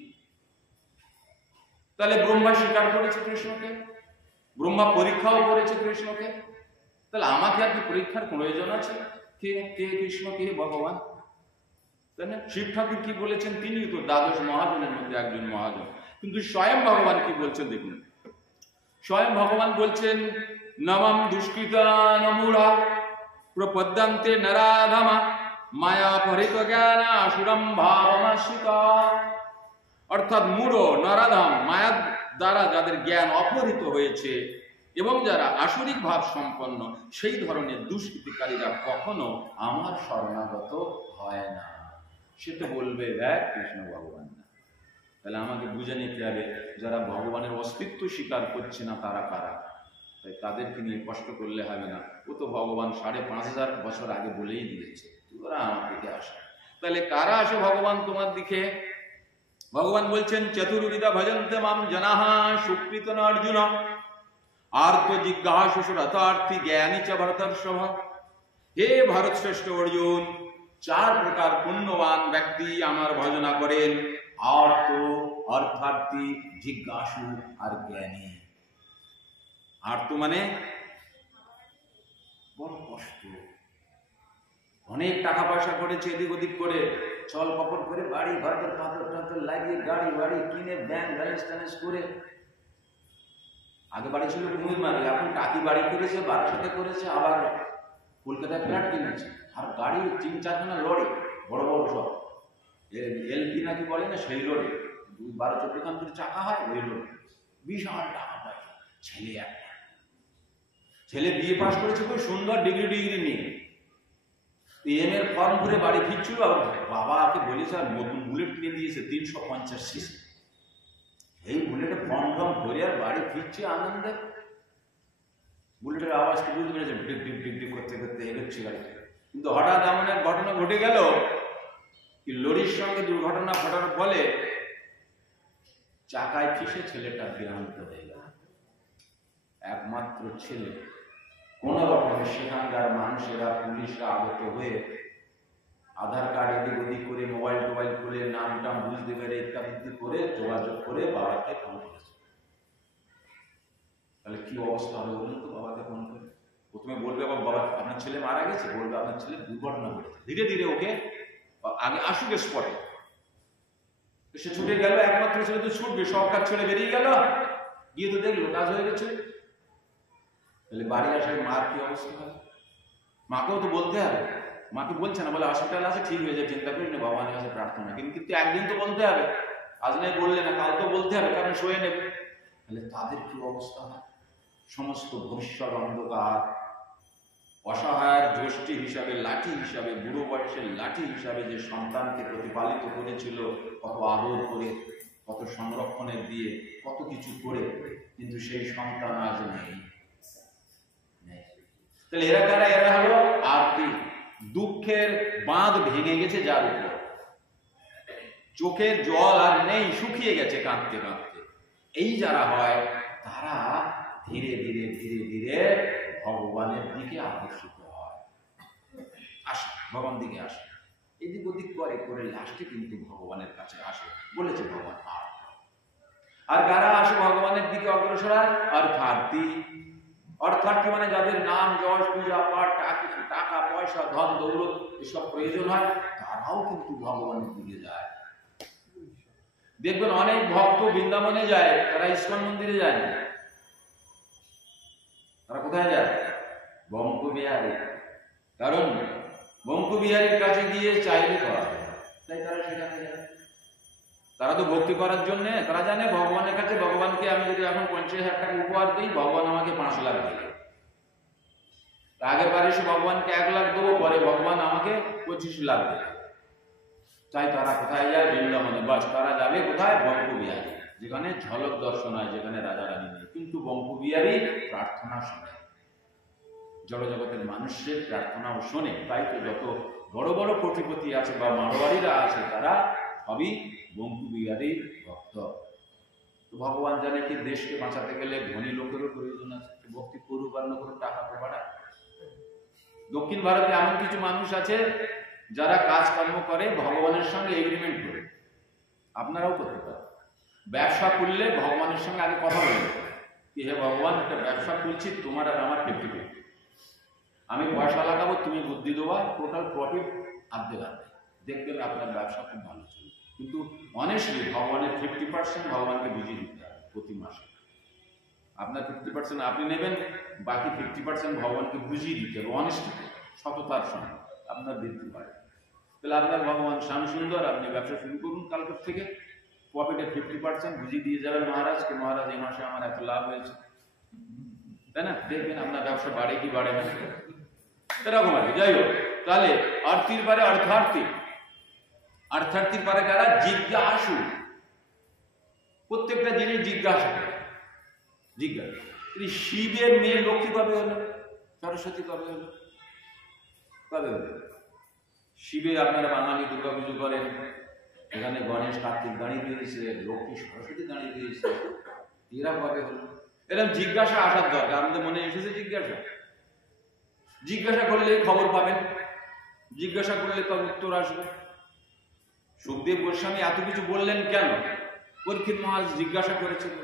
তাহলে ব্রহ্মা স্বীকার করেছে কৃষ্ণকে, ব্রহ্মা পরীক্ষাও করেছে কৃষ্ণকে, তাহলে আমাকে আর কি পরীক্ষার প্রয়োজন আছে? কে কে কৃষ্ণ, কে ভগবান, তাই না? শিব ঠাকুর কি বলেছেন, তিনি তো দ্বাদশ মহাজনের মধ্যে একজন মহাজন, কিন্তু স্বয়ং ভগবান কি বলছেন দেখুন। স্বয়ং ভগবান বলছেন, নমম দুষ্কৃতা নমূঢ়া প্রপদ্যন্তে নরাধমা মায়া পরিত জ্ঞান আসুরম ভাবমাশ্রিতা। অর্থাৎ মূঢ় নরাধম, মায়ার দ্বারা যাদের জ্ঞান অপহৃত হয়েছে এবং যারা আসরিক ভাব সম্পন্ন, সেই ধরনের দুষ্কৃতিকারীরা কখনো আমার শরণাগত হয় না। সে তো বলবে, দেখ কৃষ্ণ ভগবান না। তাহলে আমাকে বুঝে নিতে হবে, যারা ভগবানের অস্তিত্ব স্বীকার করছে না তারা কারা। তাই তাদেরকে নিয়ে কষ্ট করলে হবে না, ও তো ভগবান 5,500 বছর আগে বলেই দিয়েছে, তোরা আমার দিকে আসে। তাহলে কারা আসে ভগবান তোমার দিকে? ভগবান বলছেন, চতুর্বিধা ভজন্তে মাম জনাহা সুকৃত না অর্জুন আর্ত জিজ্ঞাসু রথার্থী জ্ঞানী চ ভরতর্ষভ। হে ভারত শ্রেষ্ঠ অর্জুন, 4 প্রকার পুণ্যবান ব্যক্তি আমার ভজনা করেন, আর্ত, অর্থার্থী, জিজ্ঞাসু আর জ্ঞানী। আর্ত মানে বড় কষ্ট, অনেক টাকা পয়সা করেছে এদিক ওদিক করে, ছল কপট করে, বাড়ি ঘরের পাথর টাথর লাগিয়ে, গাড়ি বাড়ি কিনে, ব্যাংক ব্যালেন্স ট্যালেন্স করে, আগে বাড়ি ছিল কুমিরমারি, এখন টাকি বাড়ি করেছে, বারাসাতে করেছে, আবার কলকাতায় ফ্ল্যাট কিনেছে, আর গাড়ি 3-4খানা লরি, বড় বড় সব এলপি নাকি বলে না, সেই লরি, 12-14 খান করে চাকা হয়, ওই লরি, বিশাল টাকা পয়সা। ছেলে একটা, ছেলে বিয়ে পাস করেছে খুব সুন্দর ডিগ্রি নিয়ে, এম এর ফর্ম ভরে বাড়ি ফিরছিল, আর বাবাকে বলেছে আর নতুন বুলেট কিনে দিয়েছে 350 সিসি। এই বুলেটে ফর্ম ভরে আর বাড়ি ফিরছে আনন্দে, বুলেটের আওয়াজ কি বুঝতে পেরেছে, ডিপ ডিপ ডিপ ডিপ করতে করতে এগোচ্ছে গাড়িতে। কিন্তু হঠাৎ এমন এক ঘটনা ঘটে গেল, কি লরির সঙ্গে দুর্ঘটনা ঘটার ফলে চাকায় ফেসে ছেলেটা দেহান্ত হয়ে গেল। একমাত্র ছেলে, কোন রকমে সেখানকার মানুষেরা, পুলিশরা আগত হয়ে আধার কার্ড এদিক ওদিক করে, মোবাইল টোবাইল খুলে, নামটাম বুঝতে পেরে ইত্যাদি করে যোগাযোগ করে বাবাকে ফোন করেছে। তাহলে কি অবস্থা হবে বলুন তো? বাবাকে ফোন করে প্রথমে বলবে বাবা আপনার ছেলে মারা গেছে, বলবে আপনার ছেলে দুর্ঘটনা ঘটেছে, ধীরে ধীরে ওকে আগে আসুক স্পটে। সে ছুটে গেল, একমাত্র ছেলে তো ছুটবে, সব কাজ ছেড়ে বেরিয়ে গেল, গিয়ে তো দেখলো কাজ হয়ে গেছে। তাহলে বাড়ি আসার মার কি অবস্থা হবে? মাকেও তো বলতে হবে। মাকে বলছে না, বলে হসপিটাল আছে, ঠিক হয়ে যায়, চিন্তা করি না, ভগবানের কাছে প্রার্থনা। কিন্তু একদিন তো বলতে হবে, আজ নাই বললে না, কাল তো বলতে হবে, কারণ সয়ে নেবে। তাহলে তাদের কি অবস্থা হয়? সমস্ত ভবিষ্যৎ অন্ধকার, অসহায়ের যষ্টি হিসাবে, লাঠি হিসাবে, বুড়ো বয়সের লাঠি হিসাবে যে সন্তানকে প্রতিপালিত করেছিল, কত আদর করে, কত সংরক্ষণের দিয়ে, কত কিছু করে, কিন্তু সেই সন্তান আজ নেই। তাহলে এরা কারা? এরা হলো আরতি। দুঃখের বাঁধ ভেঙে গেছে যার উপর, চোখের জল আর নেই, শুকিয়ে গেছে কাঁদতে কাঁদতে। এই যারা হয় তারা ধীরে ধীরে ধীরে ধীরে ভগবানের দিকে আকর্ষিত হয়, আসে, ভগবান দিকে আসে, এদিক ওদিক করে করে লাস্টে কিন্তু ভগবানের কাছে আসে। বলেছে ভগবান আর কারা আসে ভগবানের দিকে অগ্রসর হয়? অর্থার্থী। অর্থার্থী মানে যাদের নাম যশ পূজা পাঠ, টাকা পয়সা, ধন দৌলত এসব প্রয়োজন হয়, তারাও কিন্তু ভগবানের দিকে যায়। দেখবেন অনেক ভক্ত বৃন্দাবনে যায়, তারা ইস্কন মন্দিরে যায় না। তারা কোথায় যায়? বঙ্কবিহারী। কারণ বঙ্কবিহারীর কাছে গিয়ে চাইলে করা যায়, তাই তারা সেখানে যায়। তারা তো ভক্তি করার জন্য, তারা জানে ভগবানের কাছে, ভগবানকে আমি যদি এখন 50,000 টাকা উপহার দিই, ভগবান আমাকে 5 লাখ দেবে। আগের বারে এসে ভগবানকে 1 লাখ দেবো, পরে ভগবান আমাকে 25 লাখ দেবে। তাই তারা কোথায় যায়? বৃন্দাবনে। বাস তারা যাবে কোথায়? বঙ্কবিহারী, যেখানে ঝলক দর্শন হয়, যেখানে রাজা রানী নেই। কিন্তু বঙ্কবিহারী প্রার্থনা শোনে, জড়জগতের মানুষের প্রার্থনাও শোনে। তাই তো যত বড় বড় কোটিপতি আছে বা মারোয়ারিরা আছে, তারা সবই বঙ্কবিহারীর ভক্ত। তো ভগবান জানে কি দেশকে বাঁচাতে গেলে ধনী লোকেরও প্রয়োজন আছে, ভক্তি করুক আর না করুক, টাকা তো বাড়ায়। দক্ষিণ ভারতে এমন কিছু মানুষ আছে যারা কাজকর্ম করে ভগবানের সঙ্গে এগ্রিমেন্ট করে। আপনারাও করতে পারেন। ব্যবসা করলে ভগবানের সঙ্গে আগে কথা বলবে কি, হে ভগবান, একটা ব্যবসা করছি, তোমার আর আমার 50-50, আমি পয়সা লাগাবো, তুমি বুদ্ধি দেওয়া, টোটাল প্রফিট আর্ধেক আর্ধেক, দেখবেন আপনার ব্যবসা খুব ভালো চলবে। কিন্তু অনেস্টলি ভগবানের 50% ভগবানকে বুঝিয়ে দিতে হবে প্রতি মাসে। আপনার 50% আপনি নেবেন, বাকি 50% ভগবানকে বুঝিয়ে দিতে হবে। অনেস্টলি, সততার সঙ্গে আপনার বৃদ্ধি পায়। তাহলে আপনার ভগবান শ্যাম সুন্দর, আপনি ব্যবসা শুরু করুন কালকের থেকে, প্রফিটের 50% বুঝিয়ে দিয়ে যাবেন মহারাজকে, মহারাজ এই মাসে আমার এত লাভ হয়েছে, তাই না? দেখবেন আপনার ব্যবসা বাড়ে কি বাড়ে না, এরকম আর কি। যাই হোক, তাহলে অর্থীর পারে অর্থার্থী। অর্থার্থীর পারে কারা? জিজ্ঞাসু। প্রত্যেকটা জিনিস জিজ্ঞাসা করে, জিজ্ঞাসা। শিবের মেয়ে লক্ষ্মী কবে হলো? সরস্বতী কবে হলো? কবে হলো? শিবে আপনারা বাঙালি দুর্গা পুজো করেন, এখানে গণেশ কার্তিক দাঁড়িয়ে দিয়েছে, লক্ষ্মী সরস্বতী দাঁড়িয়ে দিয়েছে, এরা কবে হলো? এরকম জিজ্ঞাসা আসার দরকার। আমাদের মনে এসেছে জিজ্ঞাসা? জিজ্ঞাসা করলে খবর পাবেন, জিজ্ঞাসা করলে তার উত্তর আসবে। সুখদেব গোস্বামী এত কিছু বললেন কেন? পরীক্ষিত মহারাজ জিজ্ঞাসা করেছিল।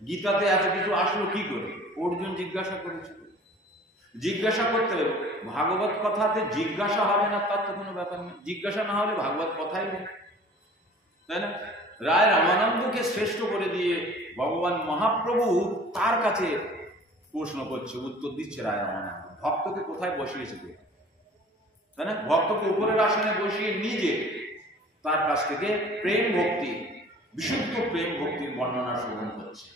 গীতাতে এত কিছু আসলো কি করে? অর্জুন জিজ্ঞাসা করেছিল। জিজ্ঞাসা করতে হবে। ভাগবত কথাতে জিজ্ঞাসা হবে না তার তো কোনো ব্যাপার নেই, জিজ্ঞাসা না হলে ভাগবত কথাই নেই, তাই না? রায় রামানন্দকে শ্রেষ্ঠ করে দিয়ে ভগবান মহাপ্রভু তার কাছে প্রশ্ন করছে, উত্তর দিচ্ছে রায় রামানন্দ। ভক্তকে কোথায় বসিয়েছে, তাই না? ভক্তকে উপরের আসনে বসিয়ে নিজে তার কাছ থেকে প্রেম ভক্তি, বিশুদ্ধ প্রেম ভক্তির বর্ণনা শ্রবণ করছে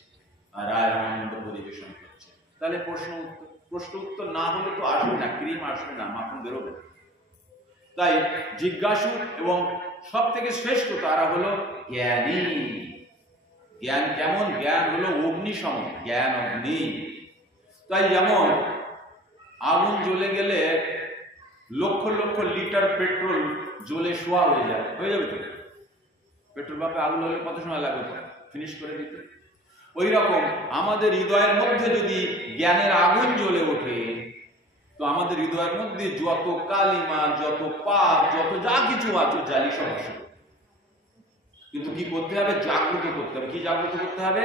আর রায় রামানন্দ পরিবেশন করছে। তাহলে প্রশ্ন উত্তর না হলে তো আসবে না, ক্রিম আসবে না, মাখন বেরোবে না। তাই জিজ্ঞাসু এবং সব থেকে শ্রেষ্ঠ তারা হলো জ্ঞানী। জ্ঞান কেমন? জ্ঞান হলো অগ্নিসম, জ্ঞান অগ্নি। তাই যেমন আগুন জ্বলে গেলে লক্ষ লক্ষ লিটার পেট্রোল জ্বলে শোয়া হয়ে যাবে তো। পেট্রোল পাম্পে আগুন হলে কত সময় লাগবে ফিনিশ করে দিতে? ওই রকম আমাদের হৃদয়ের মধ্যে যদি জ্ঞানের আগুন জ্বলে ওঠে, তো আমাদের হৃদয়ের মধ্যে যত কালিমা, যত পাপ, যত যা কিছু আছে জ্বালি সব আসে। কিন্তু কি করতে হবে? জাগ্রত করতে হবে। কি জাগ্রত করতে হবে?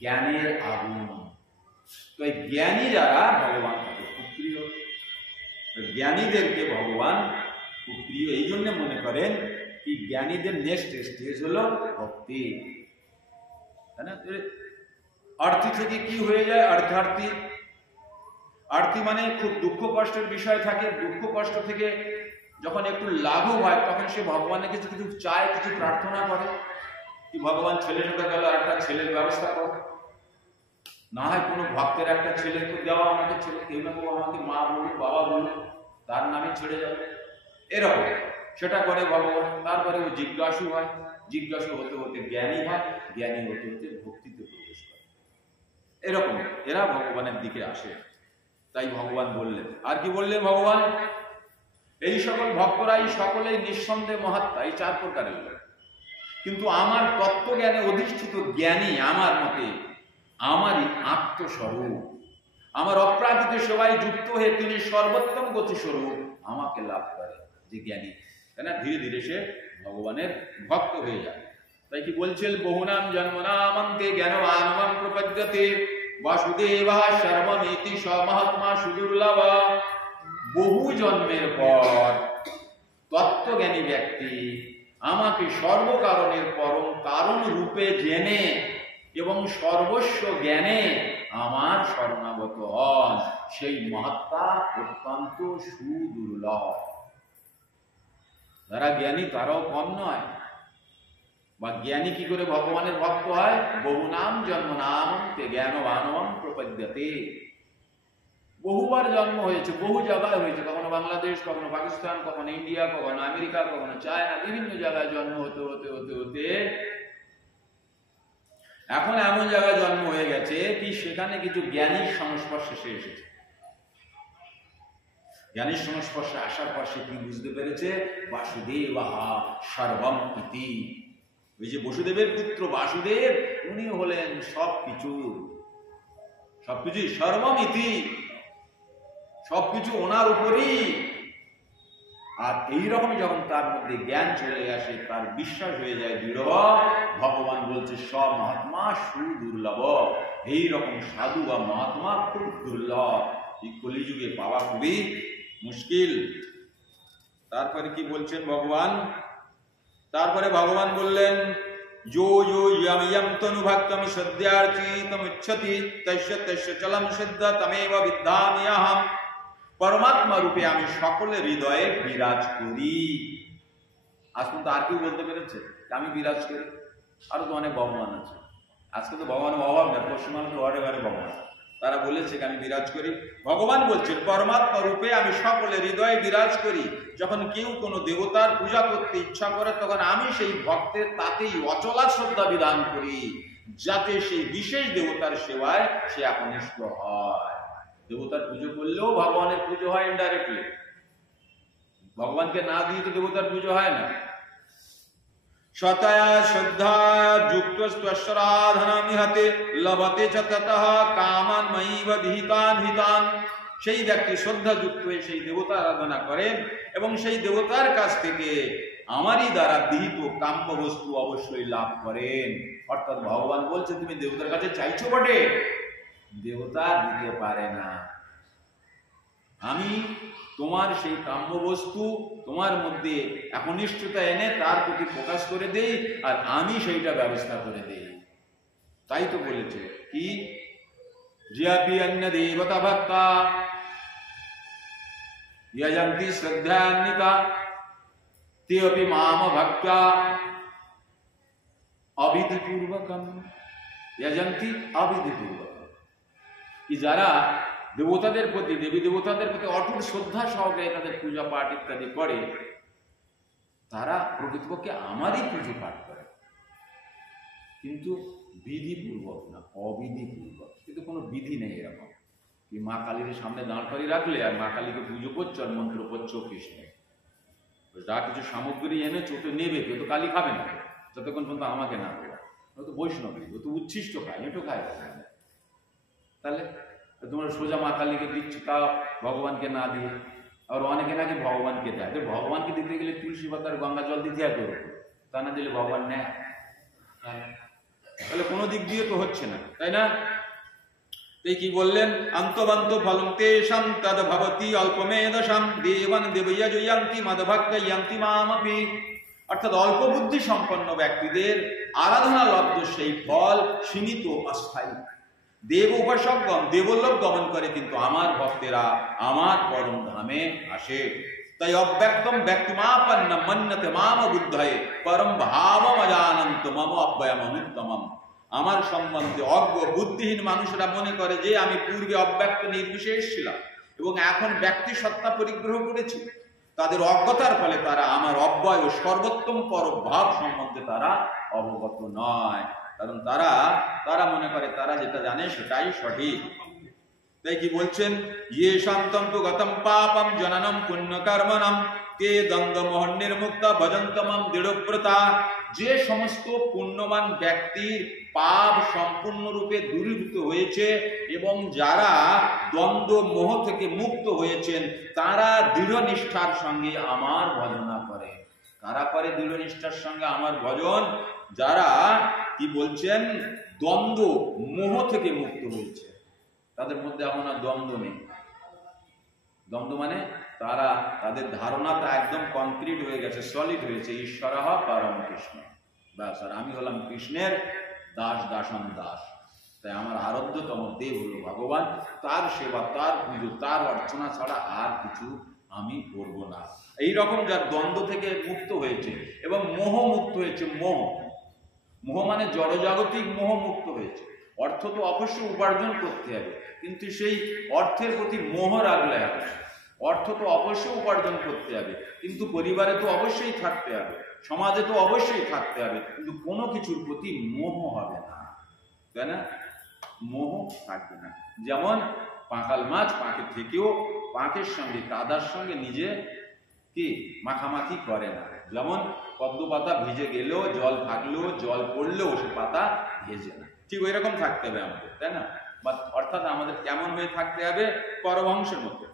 জ্ঞানের আগুন। তো এই জ্ঞানী যারা ভগবান তাদের খুব প্রিয়, জ্ঞানীদেরকে ভগবান খুব প্রিয়। এই জন্য মনে করেন কি জ্ঞানীদের নেক্সট স্টেজ হলো ভক্তি, তাই না? অর্থী থেকে কি হয়ে যায় অর্থার্থী। আরতি মানে খুব দুঃখ কষ্টের বিষয় থাকে, দুঃখ কষ্ট থেকে যখন একটু লাঘব হয় তখন সে ভগবানের কিছু কিছু চায়, কিছু প্রার্থনা করে কি ভগবান ছেলে ঢুকে গেল, একটা ছেলের ব্যবস্থা করো, না হয় কোনো ভক্তের একটা ছেলেকে দেওয়া, আমাকে ছেলে কেউ না কেউ আমাকে মা বলুন বাবা বলুন তার নামে ছেড়ে যাবে, এরকম সেটা করে ভগবান। তারপরে ও জিজ্ঞাসু হয়, জিজ্ঞাসু হতে হতে জ্ঞানী হয়, জ্ঞানী হতে হতে ভক্তিতে প্রবেশ করে, এরকম এরা ভগবানের দিকে আসে। তাই ভগবান বললেন, আর কি বললেন ভগবান, এই সকল ভক্তরাই সকলেই নিঃসন্দেহে মহাত্মা, এই 4 প্রকারের লোক, কিন্তু আমার তত্ত্বজ্ঞানে অধিষ্ঠিত জ্ঞানী আমার মতে আমারই আত্মস্বরূপ, আমার অপ্রাকৃত সেবায় যুক্ত হয়ে তিনি সর্বোত্তম গতিস্বরূপ আমাকে লাভ করে, যে জ্ঞানী, তাই না? ধীরে ধীরে সে ভগবানের ভক্ত হয়ে যায়। তাই কি বলছেন, বহুনাম জন্মনামন্তে জ্ঞানবানমং প্রপদ্যতে বাসুদেবা সর্বমিতি স মহাত্মা সুদুর্লভ। বহু জন্মের পর তত্ত্বজ্ঞানী ব্যক্তি আমাকে সর্বকারণের পরম কারণ রূপে জেনে এবং সর্বস্ব জ্ঞানে আমার শরণাগত হন, সেই মহাত্মা অত্যন্ত সুদুর্লভ। যারা জ্ঞানী তারাও কম নয়। বা জ্ঞানী কি করে ভগবানের ভক্ত হয়, বহু নাম জন্ম নাম তে জ্ঞানবানম প্রপদ্যতে। বহুবার জন্ম হয়েছে, বহু জায়গায় হয়েছে, কখনো বাংলাদেশ, কখনো পাকিস্তান, কখনো ইন্ডিয়া, কখনো আমেরিকা, কখনো চায়না, বিভিন্ন জায়গায় জন্ম হতে হতে হতে হতে এখন এমন জায়গায় জন্ম হয়ে গেছে কি সেখানে কিছু জ্ঞানীর সংস্পর্শে সে এসেছে। জ্ঞানীর সংস্পর্শে আসার পর সে কি বুঝতে পেরেছে, বাসুদেবা সর্বম ইতি। ওই যে বসুদেবের পুত্র বাসুদেব, উনি হলেন সবকিছু, সবকিছু সর্বম ইতি, সবকিছু ওনার উপরই। আর এইরকম যখন তার মধ্যে জ্ঞান চলে আসে, তার বিশ্বাস হয়ে যায় দৃঢ়, ভগবান বলছে সব মহাত্মা সুদুর্লভ, এইরকম সাধু বা মহাত্মা খুব দুর্লভ, এই কলিযুগে পাওয়া খুবই মুশকিল। তারপরে কি বলছেন ভগবান, তারপরে ভগবান বললেন, যো যো ইয়ম ইয়ম তনুভক্তম সদ্যার্চিতমিচ্ছতি তস্য তস্য চলম সিদ্ধ তমেব বিদ্যামিহম। পরমাত্মা রূপে আমি সকলের হৃদয়ে বিরাজ করি। আজ পর্যন্ত আর কেউ বলতে পেরেছে আমি বিরাজ করি? আরো তো অনেক ভগবান আছে, আজকে তো ভগবানের অভাব না, পশ্চিমবঙ্গের ঘরে ঘরে ভগবান, তারা বলেছে আমি বিরাজ করি। ভগবান বলছেন পরমাত্মা রূপে আমি সকলের হৃদয়ে বিরাজ করি। যখন কেউ কোনো দেবতার পূজা করতে ইচ্ছা করে তখন আমি সেই ভক্তের তাতেই অচলা শ্রদ্ধা বিধান করি, যাতে সেই বিশেষ দেবতার সেবায় সে একনিষ্ঠ হয়। দেবতার পুজো করলেও ভগবানের পুজো হয় ইনডাইরেক্টলি, ভগবানকে না দিয়ে তো দেবতার পুজো হয় না। সতয়া শ্রদ্ধা যুক্ত স্তরাধনামিহতে লভতে চ ততঃ কামান ময়ীব বিহিতান হিতান। সেই ব্যক্তি শ্রদ্ধা যুক্ত হয়ে সেই দেবতা আরাধনা করেন এবং সেই দেবতার কাছ থেকে আমারই দ্বারা বিহিত কাম্য বস্তু অবশ্যই লাভ করেন। অর্থাৎ ভগবান বলছে তুমি দেবতার কাছে চাইছো বটে, দেবতা দিতে পারে না, আমি তোমার সেই কাম্য বস্তু তোমার মধ্যে একনিষ্ঠতা এনে তার প্রতি প্রকাশ করে দেই, আর আমি সেইটা ব্যবস্থা করে দেই। তাই তো বলেছে কি, জিয়াপি অন্য দেবতা ভক্তা यजन्ति श्रद्धान्विता ते अपि माम भक्त्या अविधिपूर्वकम यजन्ति अविधिपूर्वकम। कि যারা দেবতাদের প্রতি, দেবী দেবতাদের প্রতি অটুট শ্রদ্ধা সহকারে তাদের পূজা পাঠ ইত্যাদি করে, তারা প্রকৃতপক্ষে আমারই পুজো পাঠ করে, কিন্তু বিধিপূর্বক না, অবিধিপূর্বক। কিন্তু কোনো বিধি নেই এরকম কি মা কালীর সামনে দাঁড় করিয়ে রাখলে আর মা কালীকে পুজো করছো আর মন্ত্র পড়ছো কৃষ্ণ, যা কিছু সামগ্রী এনেছো তো নেবে, কেউ তো কালী খাবে না যতক্ষণ পর্যন্ত আমাকে না দেবে। ও তো বৈষ্ণবী, ও তো উচ্ছিষ্ট খায়, এঁটো খায়। তাহলে তোমরা সোজা মা কালীকে দিচ্ছ, তাও ভগবানকে না দিয়ে। আর অনেকে নাকি ভগবানকে দেয়, ভগবানকে দিতে গেলে তুলসী পাতার গঙ্গা জল দিতে করো, তা না দিলে ভগবান নেয়? তাহলে কোনো দিক দিয়ে তো হচ্ছে না, তাই না? তাই কি বললেন, অন্তবন্ত ফলং তেষাং তদ ভবতি অল্পমেধসাম দেবান দেবৈয়া জয়ন্তি মদভক্তয়ন্তি মামপি। অর্থাৎ অল্প বুদ্ধি সম্পন্ন ব্যক্তিদের আরাধনা লব্ধ সেই ফল সীমিত, অস্থায়ী। দেব উপাসকগণ দেবলোক গমন করে, কিন্তু আমার ভক্তেরা আমার পরম ধামে আসে। তাই অব্যক্তম ব্যক্তিমাপন্নম মন্যতে মাম বুদ্ধয়ে পরম ভাবম অজানন্ত মম অব্যয়মনুত্তমম। আমার সম্বন্ধে অজ্ঞ বুদ্ধিহীন মানুষরা মনে করে যে আমি পূর্বে অব্যক্ত নির্বিশেষ ছিলাম এবং এখন ব্যক্তি সত্তা পরিগ্রহ করেছি। তাদের অজ্ঞতার ফলে তারা আমার অব্যয় ও সর্বোত্তম পরভাব সম্বন্ধে তারা অবগত নয়, কারণ তারা মনে করে তারা যেটা জানে সেটাই সঠিক। তাই কি বলছেন, ইয়ে শান্তম তু গতম পাপম জননম পুণ্য কর্মণম কে দ্বন্দ্ব মোহন নির্মুক্ত ভজন্তমম দৃঢ়ব্রতা। যে সমস্ত পুণ্যবান ব্যক্তির পাপ সম্পূর্ণরূপে দূরীভূত হয়েছে এবং যারা দ্বন্দ্ব মোহ থেকে মুক্ত হয়েছেন, তারা দৃঢ় নিষ্ঠার সঙ্গে আমার ভজনা করে। কারা করে দৃঢ় নিষ্ঠার সঙ্গে আমার ভজন? যারা কি বলছেন, দ্বন্দ্ব মোহ থেকে মুক্ত হয়েছে, তাদের মধ্যে এমন আর দ্বন্দ্ব নেই। দ্বন্দ্ব মানে তাদের ধারণাটা একদম কনক্রিট হয়ে গেছে, সলিড হয়েছে, ঈশ্বরঃ পরম কৃষ্ণ, ব্যাস। আর আমি হলাম কৃষ্ণের দাস, দাসন দাস। তাই আমার আরাধ্যতম দেব হলো ভগবান, তার সেবা, তার পুজো, তার অর্চনা ছাড়া আর কিছু আমি করব না। এইরকম যার দ্বন্দ্ব থেকে মুক্ত হয়েছে এবং মোহ মুক্ত হয়েছে। মোহ মানে জড়জাগতিক মোহ মুক্ত হয়েছে। অর্থ তো অবশ্যই উপার্জন করতে হবে, কিন্তু সেই অর্থের প্রতি মোহ রাখলে হবে। অর্থ তো অবশ্যই উপার্জন করতে হবে, কিন্তু পরিবারে তো অবশ্যই থাকতে হবে, সমাজে তো অবশ্যই থাকতে হবে, কিন্তু কোনো কিছুর প্রতি মোহ হবে না, তাই না? মোহ থাকবে না। যেমন পাঁকাল মাছ পাঁকের থেকেও পাঁকের সঙ্গে কাদার সঙ্গে নিজে কি মাখামাখি করে না। যেমন পদ্ম পাতা ভিজে গেলেও, জল থাকলেও, জল পড়লেও সে পাতা ভেজে না, ঠিক ওই রকম থাকতে হবে আমাদের, তাই না? অর্থাৎ আমাদের কেমন হয়ে থাকতে হবে? পরমহংসের মতো।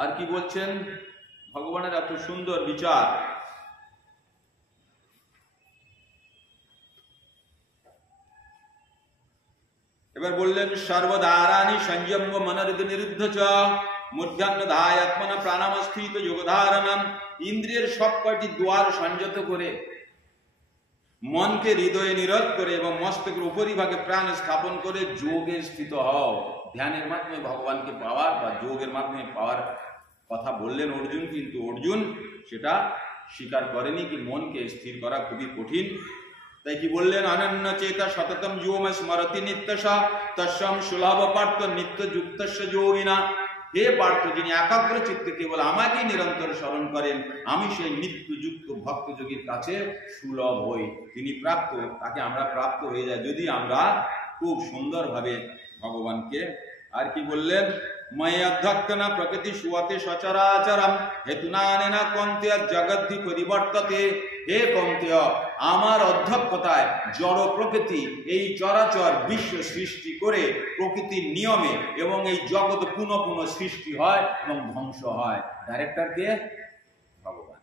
আর কি বলছেন ভগবানের এত সুন্দর বিচার। এবার বললেন, সর্বদারানি সংযম মনরুদ্ধ নিরুদ্ধ চ মধ্যাহ্ন ধায়াত্মনা প্রাণামস্থিত যোগধারণম। ইন্দ্রিয়ের সব কয়টি দ্বার সংযত করে, মনকে হৃদয়ে নিরোধ করে এবং মস্তকের উপরিভাগে প্রাণ স্থাপন করে যোগে স্থিত হও। ধ্যানের মাধ্যমে ভগবানকে পাওয়ার বা যোগের মাধ্যমে পাওয়ার কথা বললেন অর্জুন, কিন্তু অর্জুন সেটা স্বীকার করেনি, কি মনকে স্থির করা খুবই কঠিন। তাই কি বললেন, অনন্য চেতা সততম যোম স্মরতি নিত্যসা তস্যম সুলভ পার্থ নিত্য যুক্তস্য যোগিনা। হে পার্থ, যিনি একাগ্র চিত্তে কেবল আমাকেই নিরন্তর স্মরণ করেন, আমি সেই নিত্যযুক্ত ভক্তযোগীর কাছে সুলভ হই। তিনি প্রাপ্ত, তাকে আমরা প্রাপ্ত হয়ে যাই যদি আমরা খুব সুন্দরভাবে ভগবানকে। আর কি বললেন, ময় অধ্যক্ষনা প্রকৃতি সুয়তে সচরাচরম হেতুনানেনা কন্তেয় জগদ্ধি পরিবর্ততে। হে কন্তেয়, আমার অধ্যক্ষতায় জড় প্রকৃতি এই চরাচর বিশ্ব সৃষ্টি করে প্রকৃতির নিয়মে, এবং এই জগৎ পুনঃ পুনঃ সৃষ্টি হয় এবং ধ্বংস হয়। ডাইরেক্টর কে? ভগবান।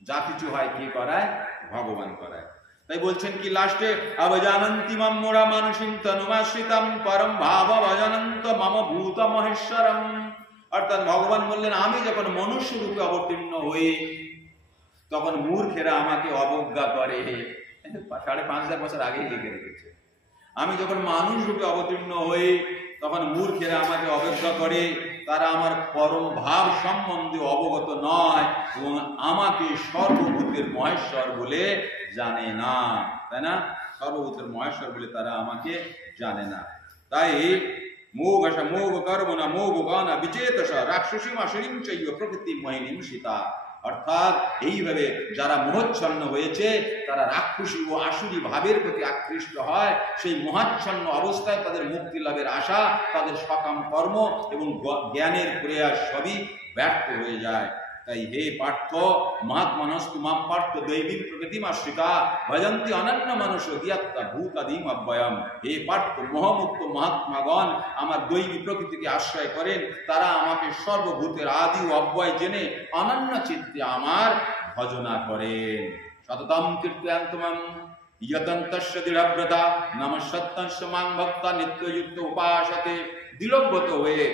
যা কিছু হয় কে করায়? ভগবান করায়। তাই বলছেন কি লাস্টে, অবজানন্তি মম্মুরা মানুষিম তনুমাশ্রিতম পরম ভাব অজানন্ত মম ভূত মহেশ্বরম। অর্থাৎ ভগবান বললেন, আমি যখন মনুষ্য রূপে অবতীর্ণ হই তখন মূর্খেরা আমাকে অবজ্ঞা করে। 5,500 বছর আগেই লিখে রেখেছে। আমি যখন মানুষ রূপে অবতীর্ণ হই তখন মূর্খেরা আমাকে অবজ্ঞা করে, তারা আমার পরম ভাব সম্বন্ধে অবগত নয় এবং আমাকে সর্বভূতের মহেশ্বর বলে জানে না, তাই না? সর্বভূতের মহেশ্বর বলে তারা আমাকে জানে না। তাই মোগশা মোগ কর্ম না মোগ গানা বিচেতসা রাক্ষসী মাসুরিম চৈব প্রকৃতি মোহিনীম সীতা। অর্থাৎ এইভাবে যারা মোহচ্ছন্ন হয়েছে তারা রাক্ষসী ও আসুরি ভাবের প্রতি আকৃষ্ট হয়। সেই মোহাচ্ছন্ন অবস্থায় তাদের মুক্তি লাভের আশা, তাদের সকাম কর্ম এবং জ্ঞানের প্রয়াস সবই ব্যর্থ হয়ে যায়। তাই হে পার্থ, মহাত্মনস্তু মাম পার্থ দৈবিক প্রকৃতিমাশ্রিতা ভজন্তি অনন্য মানুষ দিয়াত্তা ভূতাদিম অব্যয়ম। হে পার্থ, মোহমুক্ত মহাত্মাগণ আমার দৈবী প্রকৃতিকে আশ্রয় করেন, তারা আমাকে সর্বভূতের আদি ও অব্যয় জেনে অনন্য চিত্তে আমার ভজনা করেন। সততম কীর্তয়ন্তমম यतन्तस्य दृढ़व्रता नमस्सत्तंस्य मां भक्ता नित्ययुक्त उपासते। দৃঢ়ব্রত হয়ে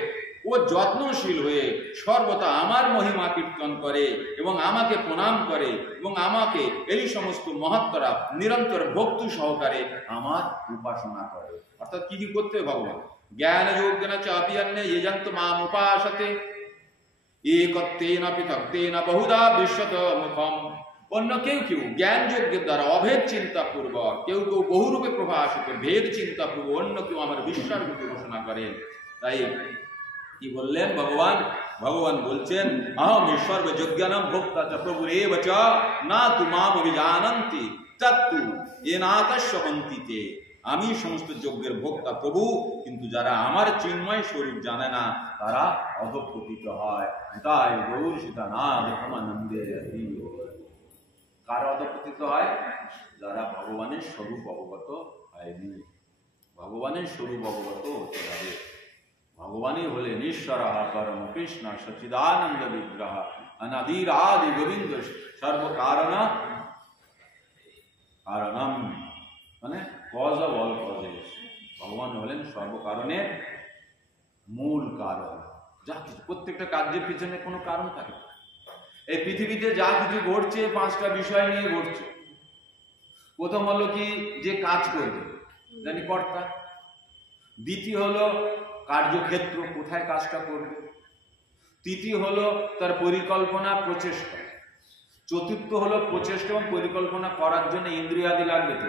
ও যত্নশীল হয়ে সর্বদা আমার মহিমা কীর্তন করে এবং আমাকে প্রণাম করে এবং আমাকে এই সমস্ত মহাত্মরা নিরন্তর ভক্তি সহকারে আমার উপাসনা করে। অর্থাৎ কি কি করতে হবে ভগবান? জ্ঞান যোগ্যেন চাপি অন্যে ये जंत माम उपासते एकत्वेन पृथक्तेन बहुधा विश्वत मुखम। অন্য কেউ কেউ জ্ঞান যজ্ঞের দ্বারা অভেদ চিন্তা পূর্বক, কেউ কেউ বহুরূপে প্রভাসিত ভেদ চিন্তা পূর্বক অন্য কেউ আমার বিশ্বাস রূপে ঘোষণা করেন। তাই কি বললেন ভগবান? ভগবান বলছেন অহম ঈশ্বর যজ্ঞানম ভোক্তা চ প্রভুরেব চ না তু মাম অভিজানন্তি তত্তু এনাতস্যবন্তিতে। আমি সমস্ত যজ্ঞের ভোক্তা প্রভু, কিন্তু যারা আমার চিন্ময় স্বরূপ জানে না তারা অধঃপতিত হয়। তাই গৌর সীতানাথ ব্রহ্মানন্দে কারা অধঃপতিত হয়? যারা ভগবানের স্বরূপ অবগত হয়নি। ভগবানের স্বরূপ অবগত হতে হবে। ভগবানই হলেন ঈশ্বর পরম কৃষ্ণ সচ্চিদানন্দ বিগ্রহ অনাদির আদি গোবিন্দ সর্বকারণ কারণম, মানে কজ অফ অল কজেস। ভগবান হলেন সর্বকারণের মূল কারণ। যা কিছু প্রত্যেকটা কার্যের পিছনে কোনো কারণ থাকে। এই পৃথিবীতে যা কিছু ঘটছে পাঁচটা বিষয় নিয়ে ঘটছে। প্রথম হলো কি, যে কাজ করবে জানি কর্তা। দ্বিতীয় হলো কার্যক্ষেত্র, কোথায় কাজটা করবে। তৃতীয় হলো তার পরিকল্পনা প্রচেষ্টা। চতুর্থ হলো প্রচেষ্টা এবং পরিকল্পনা করার জন্য ইন্দ্রিয়াদি লাগবে তো।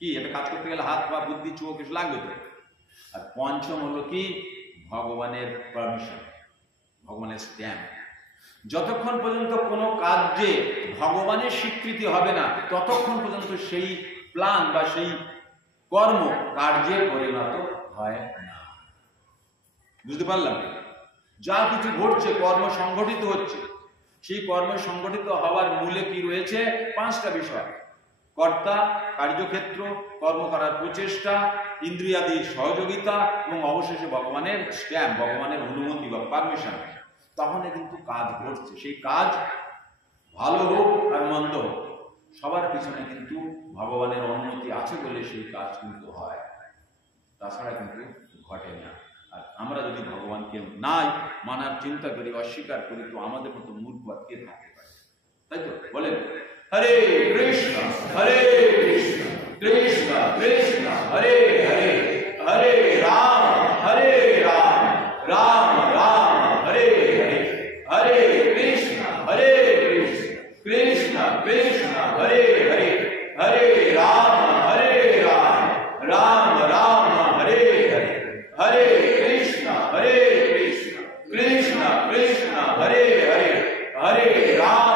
কি এটা কাজ করতে গেলে হাত পা বুদ্ধি চোখ এসে লাগবে তো। আর পঞ্চম হলো কি, ভগবানের পারমিশন, ভগবানের স্ট্যাম্প। যতক্ষণ পর্যন্ত কোনো কাজে ভগবানের স্বীকৃতি হবে না ততক্ষণ পর্যন্ত সেই প্ল্যান বা সেই কর্ম কার্যে পরিণত হয় না। বুঝতে পারলাম? যা কিছু ঘটছে, কর্ম সংগঠিত হচ্ছে, সেই কর্ম সংগঠিত হওয়ার মূলে কি রয়েছে? পাঁচটা বিষয়: কর্তা, কার্যক্ষেত্র, কর্ম করার প্রচেষ্টা, ইন্দ্রিয়াদির সহযোগিতা এবং অবশেষে ভগবানের স্ট্যাম্প, ভগবানের অনুমতি বা পারমিশন। তখনই কিন্তু কাজ ঘটছে। সেই কাজ ভালো হোক আর মন্দ হোক, সবার পিছনে কিন্তু ভগবানের অনুমতি আছে বলে সেই কাজ কিন্তু হয়, তাছাড়া কিন্তু ঘটে না। আর আমরা যদি ভগবানকে নাই মানার চিন্তা করি, অস্বীকার করি, তো আমাদের মতো মূর্খ আর কে থাকতে পারে? তাই তো বলেন, হরে কৃষ্ণ হরে কৃষ্ণ কৃষ্ণ কৃষ্ণ হরে হরে, হরে রাম হরে রাম রাম রাম হরে হরে, হরে কৃষ্ণ হরে কৃষ্ণ কৃষ্ণ কৃষ্ণ হরে হরে, হরে রাম রাম রাম হরে হরে, হরে কৃষ্ণ কৃষ্ণ কৃষ্ণ হরে হরে, হরে রাম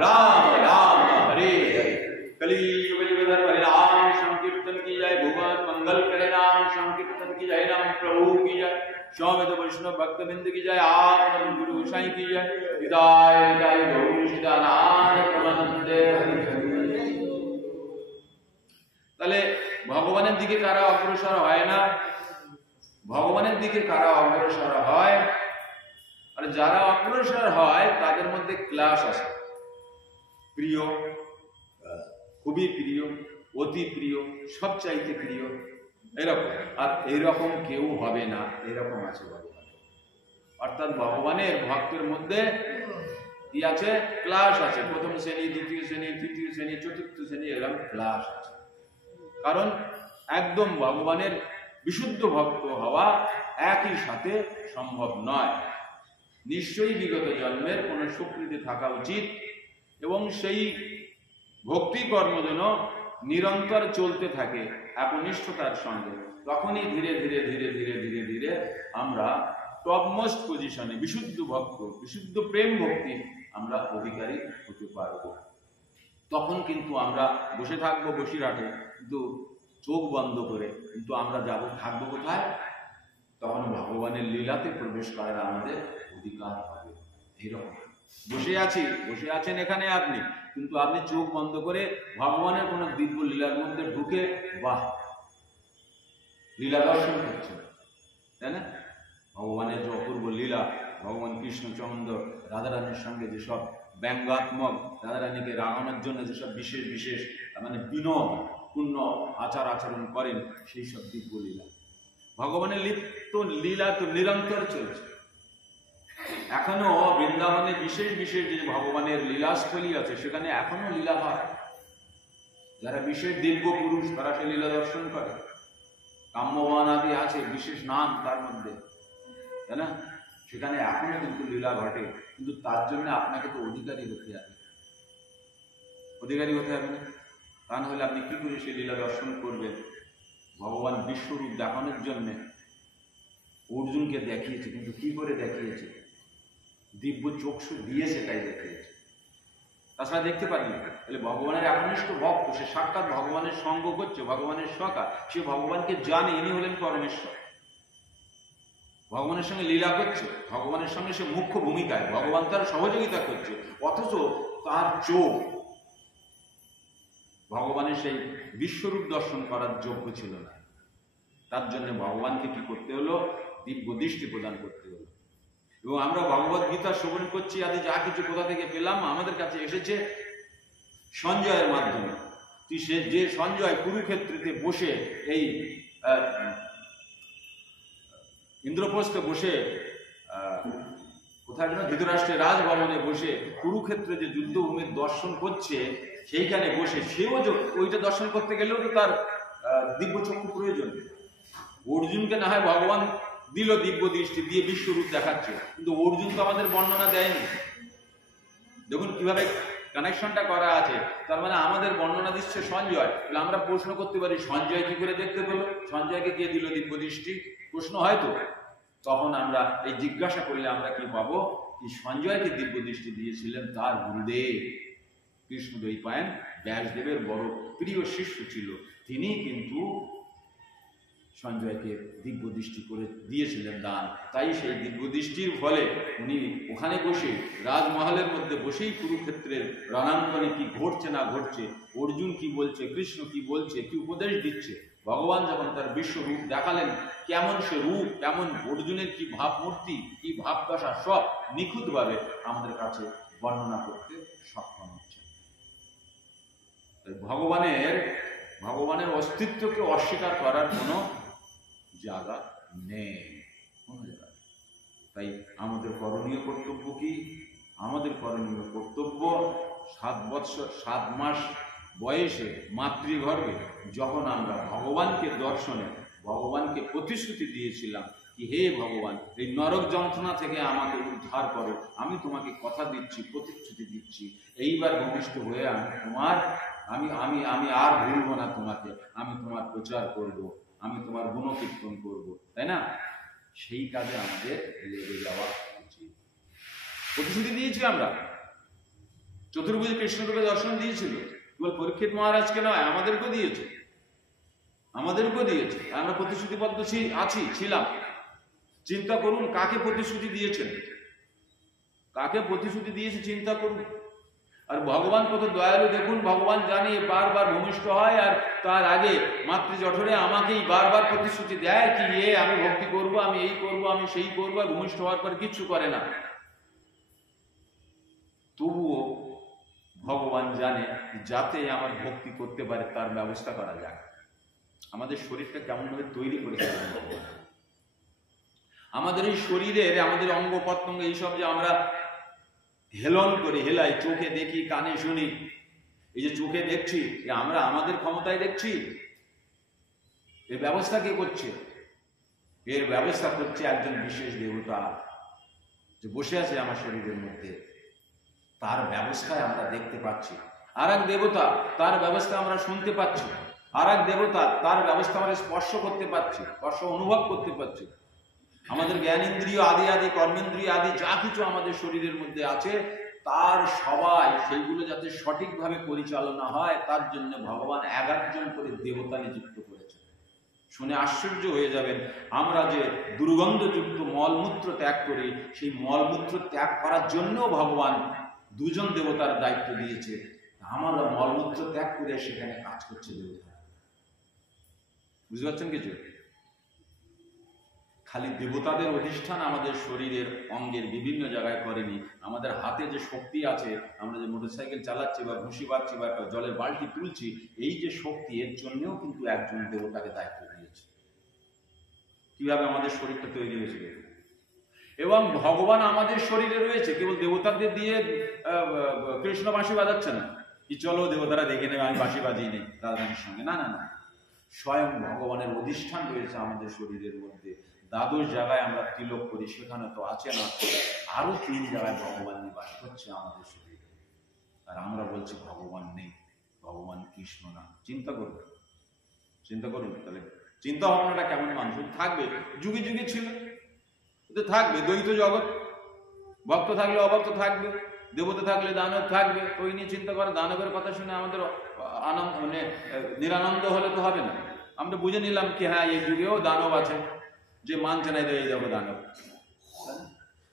राम राम हरे हरे। कलियुग युगधर हरे नाम संकीर्तन की जाए, भगवान मंगल करे नाम संकीर्तन की जाए, नाम प्रभु की जाए, स्वामित वैष्णव भक्त बिंद की जाए, आप गुरु गोसाई की जाए। विदाय विदाय गौर सीतानाथ ब्रह्मानंदे हरि हरि। তাহলে ভগবানের দিকে কারা অগ্রসর হয় না? ভগবানের দিকে কারা অগ্রসর হয়? আর যারা অগ্রসর হয় তাদের মধ্যে ক্লাস আছে। প্রিয়, খুবই প্রিয়, অতি প্রিয়, সবচাইতে প্রিয়, এরকম। আর এইরকম কেউ হবে না, এরকম আছে ভগবান। অর্থাৎ ভগবানের ভক্তের মধ্যে কি আছে? ক্লাস আছে। প্রথম শ্রেণী, দ্বিতীয় শ্রেণী, তৃতীয় শ্রেণী, চতুর্থ শ্রেণী, এরকম ক্লাস আছে। কারণ একদম ভগবানের বিশুদ্ধ ভক্ত হওয়া একই সাথে সম্ভব নয়। নিশ্চয়ই বিগত জন্মের কোনো সুকৃতি থাকা উচিত এবং সেই ভক্তি কর্ম যেন নিরন্তর চলতে থাকে একনিষ্ঠতার সঙ্গে। তখনই ধীরে ধীরে ধীরে ধীরে ধীরে ধীরে আমরা টপমোস্ট পজিশনে বিশুদ্ধ ভক্ত, বিশুদ্ধ প্রেম ভক্তি আমরা অধিকারী হতে পারব। তখন কিন্তু আমরা বসে থাকবো বসিরহাটে, কিন্তু চোখ বন্ধ করে, কিন্তু আমরা যাব থাকবো কোথায়? তখন ভগবানের লীলাতে প্রবেশ করার আমাদের অধিকার হবে। এইরকম বসে আছেন এখানে আপনি, কিন্তু আপনি চোখ বন্ধ করে ভগবানের কোন দিব্য লীলার মধ্যে ঢুকে বাহ লীলা দর্শন করছেন, তাই না? ভগবানের যে অপূর্ব লীলা, ভগবান কৃষ্ণচন্দ্র রাধারানীর সঙ্গে যেসব ব্যঙ্গাত্মক, রাধারানীকে রাগানোর জন্য যেসব বিশেষ বিশেষ মানে বিনোদ পূর্ণ আচার আচরণ করেন, সেই সব দিব্য লীলা। ভগবানের লীলা তো নিরন্তর চলছে। এখনো বৃন্দাবনে বিশেষ বিশেষ যে ভগবানের লীলাস্থলী আছে, সেখানে এখনো লীলা হয়। যারা বিশেষ দিব্য পুরুষ তারা সে লীলা দর্শন করে। কাম্যবান আদি আছে বিশেষ নাম তার মধ্যে, তাই না? সেখানে এখনো কিন্তু লীলা ঘটে। কিন্তু তার জন্য আপনাকে তো অধিকারী হতে হবে। অধিকারী হতে হবে না, তা নাহলে আপনি কি করে সে লীলা দর্শন করবেন? ভগবান বিশ্বরূপ দেখানোর জন্যে অর্জুনকে দেখিয়েছে, কিন্তু কি করে দেখিয়েছে? দিব্য চক্ষু দিয়েছে, তাই দেখিয়েছে। তাছাড়া দেখতে পারিনি। তাহলে ভগবানের একনিষ্ঠ ভক্ত, সে সাক্ষাৎ ভগবানের সঙ্গ করছে, ভগবানের সখা, সে ভগবানকে জানে ইনি হলেন পরমেশ্বর। ভগবানের সঙ্গে লীলা করছে, ভগবানের সঙ্গে সে মুখ্য ভূমিকায়, ভগবান তার সহযোগিতা করছে, অথচ তার চোখ ভগবানের সেই বিশ্বরূপ দর্শন করার যোগ্য ছিল না। তার জন্য ভগবানকে কি করতে হলো? দিব্য দৃষ্টি প্রদান করতে হলো। এবং আমরা ভগবত গীতা শ্রবণ করছি, আদি যা কিছু কোথা থেকে পেলাম, আমাদের কাছে এসেছে সঞ্জয়ের মাধ্যমে। যে সঞ্জয় কুরুক্ষেত্রেতে বসে এই ইন্দ্রপ্রস্থে বসে, কোথায় যেন ধৃতরাষ্ট্রের রাজভবনে বসে কুরুক্ষেত্রে যে যুদ্ধভূমির দর্শন করছে, সেইখানে বসে সেও ওইটা দর্শন করতে গেলেও তো তার দিব্য চক্ষু প্রয়োজন। অর্জুনকে না হয় ভগবান দিল দিব্য দৃষ্টি দিয়ে বিশ্বরূপ দেখাচ্ছে, কিন্তু অর্জুন তো আমাদের বর্ণনা দেয়নি। দেখুন কিভাবে কানেকশনটা করা আছে। তার মানে আমাদের বর্ণনা দিচ্ছে সঞ্জয়। তাহলে আমরা প্রশ্ন করতে পারি, সঞ্জয় কি করে দেখতে পেল? সঞ্জয়কে কে দিল দিব্য দৃষ্টি? প্রশ্ন হয়তো। তখন আমরা এই জিজ্ঞাসা করলে আমরা কি পাবো? কি সঞ্জয়কে দিব্য দৃষ্টি দিয়েছিলেন তার গুরুদেব কৃষ্ণদ্বৈপায়ন ব্যাসদেবের বড় প্রিয় শিষ্য ছিল। তিনি কিন্তু সঞ্জয়কে দিব্য দৃষ্টি করে দিয়েছিলেন দান। তাই সেই দিব্য দৃষ্টির ফলে উনি ওখানে বসে রাজমহলের মধ্যে বসেই কুরুক্ষেত্রের রণাঙ্গনে কি ঘটছে না ঘটছে, অর্জুন কি বলছে, কৃষ্ণ কি বলছে, কি উপদেশ দিচ্ছে, ভগবান যখন তার বিশ্বরূপ দেখালেন, কেমন সে রূপ, কেমন অর্জুনের কি ভাবমূর্তি, কি ভাবদশা, সব নিখুঁতভাবে আমাদের কাছে বর্ণনা করতে সক্ষম হচ্ছে। ভগবানের অস্তিত্বকে অস্বীকার করার কোনো জায়গা নেই, কোনো জায়গা। তাই আমাদের করণীয় কর্তব্য কি? আমাদের করণীয় কর্তব্য 7 মাস বয়সে মাতৃগর্ভে যখন আমরা ভগবানকে দর্শনে, ভগবানকে প্রতিশ্রুতি দিয়েছিলাম কি হে ভগবান, এই নরক যন্ত্রণা থেকে আমাকে উদ্ধার করো, আমি তোমাকে কথা দিচ্ছি, প্রতিশ্রুতি দিচ্ছি, এইবার ভূমিষ্ঠ হয়ে আমি আর ভুলবো না তোমাকে, আমি তোমার প্রচার করব, আমি তোমার গুণকীর্তন করব, তাই না? সেই কাজে আমাদের লেগে যাওয়া উচিত। প্রতিশ্রুতি দিয়েছি আমরা, চতুর্ভুজ কৃষ্ণরূপে দর্শন দিয়েছিল, কেবল পরীক্ষিত মহারাজকে নয়, আমাদেরকেও দিয়েছে, আমরা প্রতিশ্রুতিবদ্ধ ছিলাম। চিন্তা করুন কাকে প্রতিশ্রুতি দিয়েছেন, কাকে প্রতিশ্রুতি দিয়েছে চিন্তা করুন। আর ভগবান কত দয়ালু দেখুন, ভগবান জানে বারবার ভূমিষ্ঠ হয়, আর তার আগে মাতৃ জঠরে আমাকেই বারবার প্রতিশ্রুতি দেয় কি আমি ভক্তি করব, আমি এই করব, আমি সেই করব, আর ভূমিষ্ঠ হওয়ার পর কিচ্ছু করে না। তবুও ভগবান জানে যাতে আমার ভক্তি করতে পারে তার ব্যবস্থা করা যায়। আমাদের শরীরটা কেমন ভাবে তৈরি করেছে আমাদের এই শরীরের, আমাদের অঙ্গ প্রত্যঙ্গ এইসব যে আমরা হেলন করে হেলাই, চোখে দেখি, কানে শুনি, এই যে চোখে দেখছি, আমরা আমাদের ক্ষমতায় দেখছি? এর ব্যবস্থা কে করছে? এর ব্যবস্থা করছে একজন বিশেষ দেবতা যে বসে আছে আমার শরীরের মধ্যে, তার ব্যবস্থায় আমরা দেখতে পাচ্ছি। আর এক দেবতা, তার ব্যবস্থা আমরা শুনতে পাচ্ছি। আর এক দেবতা, তার ব্যবস্থা আমরা স্পর্শ করতে পারছি, স্পর্শ অনুভব করতে পারছি। আমাদের জ্ঞানেন্দ্রিয় আদি কর্মেন্দ্রিয় আদি যা কিছু আমাদের শরীরের মধ্যে আছে, তার সবাই সেইগুলো যাতে সঠিকভাবে পরিচালনা হয়, তার জন্য ভগবান 11 জন করে দেবতা নিযুক্ত করেছেন। শুনে আশ্চর্য হয়ে যাবেন, আমরা যে দুর্গন্ধযুক্ত মলমূত্র ত্যাগ করি, সেই মলমূত্র ত্যাগ করার জন্যও ভগবান 2 জন দেবতার দায়িত্ব দিয়েছে। আমরা মলমূত্র ত্যাগ করে সেখানে কাজ করছে দেবতা। বুঝতে পারছেন কিছু? খালি দেবতাদের অধিষ্ঠান আমাদের শরীরের অঙ্গের বিভিন্ন জায়গায় করেনি, আমাদের হাতে যে শক্তি আছে, আমরা যে মোটরসাইকেল চালাচ্ছি বা ঘুষি পাচ্ছি বা একটা জলের বালতি তুলছি, এই যে শক্তি, এর জন্যও কিন্তু একজন দেবতাকে দায়িত্ব দিয়েছে। কিভাবে আমাদের শরীরটা তৈরি হয়েছিল। এবং ভগবান আমাদের শরীরে রয়েছে, কেবল দেবতাদের দিয়ে কৃষ্ণ বাঁশি বাজাচ্ছে না, কি চলো দেবতারা দেখে নেবে আমি বাঁশি বাজিয়ে নেই রাধারানীর সঙ্গে, না না না, স্বয়ং ভগবানের অধিষ্ঠান রয়েছে আমাদের শরীরের মধ্যে। দ্বাদশ জায়গায় আমরা তিলক করি, সেখানে তো আছে না, আরো 3 জায়গায় ভগবান নিবাস করছে আমাদের শরীরে, আর আমরা বলছি ভগবান নেই, ভগবান কৃষ্ণ না। চিন্তা করুন, চিন্তা করুন, তাহলে চিন্তা ভাবনাটা কেমন মানুষ থাকবে। যুগে যুগে ছিল, থাকবে দ্বৈত জগৎ, ভক্ত থাকলে অভক্ত থাকবে, দেবতা থাকলে দানব থাকবে, ওই নিয়ে চিন্তা করে দানবের কথা শুনে আমাদের আনন্দ মানে নিরানন্দ হলে তো হবে না। আমরা বুঝে নিলাম কি হ্যাঁ এই যুগেও দানব আছে, যে মানছে না এই যাবো দানব।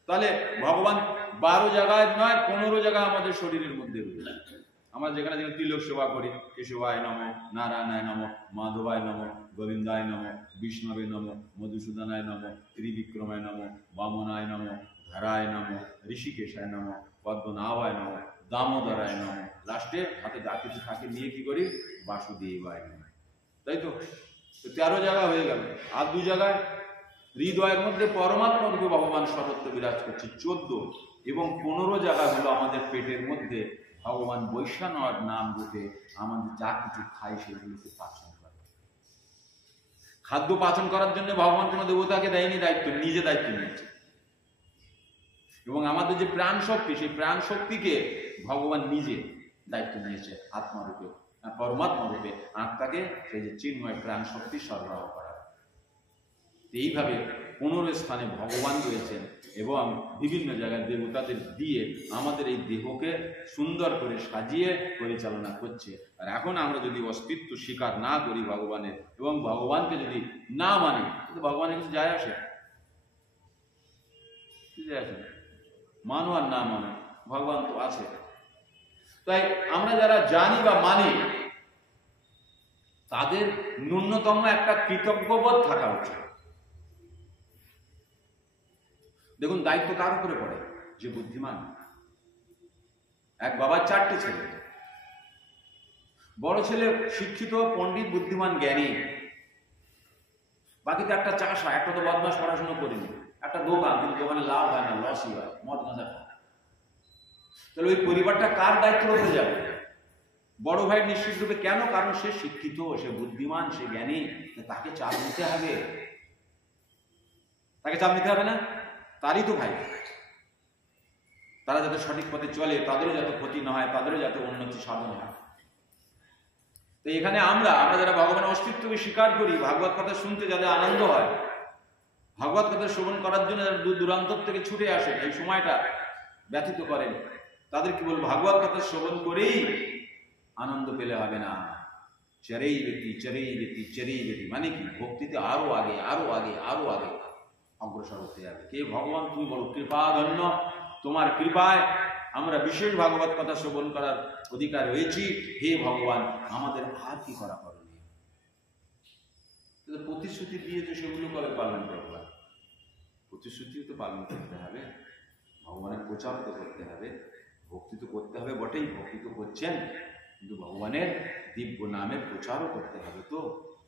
তাহলে ভগবান 12 জায়গায় নয় 15 জায়গায় আমাদের শরীরের মধ্যে রয়েছে। আমরা যেখানে যেখানে তিলক সেবা করি, কেশবায় নম, নারায়ণায় নম, মাধবায় নম, গোবিন্দায় নম, বিষ্ণবে নম, মধুসূদনায় নম, ত্রিবিক্রমায় নম, বামনায় নম, ধরায় নম, ঋষিকেশায় নম, পদ্মনাভায় নম, দামোদরায় নম, লাস্টে হাতে যা কিছু থাকে নিয়ে কি করি, বাসুদেবায় নম। তাই তো 13 জায়গা হয়ে গেল। আর 2 জায়গায় হৃদয়ের মধ্যে পরমাত্মা রূপে ভগবান সর্বত্র বিরাজ করছে 14, এবং 15 জায়গা হলো আমাদের পেটের মধ্যে ভগবান বৈষ্ণব নাম রূপে আমাদের যা কিছু খাই সেগুলোকে পাচন করে। খাদ্য পাচন করার জন্য ভগবান কোনো দেবতাকে দেয়নি দায়িত্ব, নিজে দায়িত্ব নিয়েছে। এবং আমাদের যে প্রাণ শক্তি, সেই প্রাণ শক্তিকে ভগবান নিজে দায়িত্ব নিয়েছে আত্মারূপে, পরমাত্মা রূপে আত্মাকে সেই যে চিন্ময় প্রাণ শক্তি সরবরাহ করা। এইভাবে 15 স্থানে ভগবান রয়েছেন এবং বিভিন্ন জায়গায় দেবতাদের দিয়ে আমাদের এই দেহকে সুন্দর করে সাজিয়ে পরিচালনা করছে। আর এখন আমরা যদি অস্তিত্ব স্বীকার না করি ভগবানের এবং ভগবানকে যদি না মানি, ভগবানের কিছু যায় আসে? মানো আর না মানো, ভগবান তো আছে। তাই আমরা যারা জানি বা মানি, তাদের ন্যূনতম একটা কৃতজ্ঞবোধ থাকা উচিত। দেখুন, দায়িত্ব কার উপরে পড়ে? যে বুদ্ধিমান। এক বাবার 4টে ছেলে, বড় ছেলে শিক্ষিত, পণ্ডিত, বুদ্ধিমান, জ্ঞানী, বাকিতে একটা চাষা, একটা তো বদমাস, পড়াশোনা করেনি, একটা দোকান, কিন্তু দোকানে লাভ হয় না, লসই হয়, মদ গাঁজা খায়। তাহলে ওই পরিবারটা কার দায়িত্ব হতে যাবে? বড় ভাই নিশ্চিত রূপে। কেন? কারণ সে শিক্ষিত, সে বুদ্ধিমান, সে জ্ঞানী, তাকে চাপ নিতে হবে। তাকে চাপ নিতে হবে না? তারই তো ভাই। তারা যাতে সঠিক পথে চলে, তাদেরও যাতে ক্ষতি না হয়, তাদেরও যাতে উন্নতি সাধন হয়। তো এখানে আমরা যারা ভগবানের অস্তিত্বকে স্বীকার করি, ভাগবত কথা শুনতে যাদের আনন্দ হয়, ভাগবত কথা শ্রবণ করার জন্য যারা দূর দূরান্তর থেকে ছুটে আসে, এই সময়টা ব্যতীত করেন, তাদের কি বলবো, ভাগবত কথা শ্রবণ করেই আনন্দ পেলে হবে না। চেরেই বেটি চেরেই বেটি চেরেই বেটি, মানে কি? ভক্তিতে আরো আগে আরো আগে আরো আগে অগ্রসর হতে যাবে। কে ভগবান? তুমি বলো কৃপা ধন্য, তোমার কৃপায় আমরা বিশেষ ভাগবত কথা শ্রবণ করার অধিকার হয়েছি। হে ভগবান, আমাদের আর কি করা করণীয়? প্রতিশ্রুতি দিয়েছে, সেগুলো কবে পালন করবা? প্রতিশ্রুতিও তো পালন করতে হবে, ভগবানের প্রচার তো করতে হবে, ভক্তি তো করতে হবে বটেই, ভক্তি তো করছেন, কিন্তু ভগবানের দিব্য নামের প্রচারও করতে হবে। তো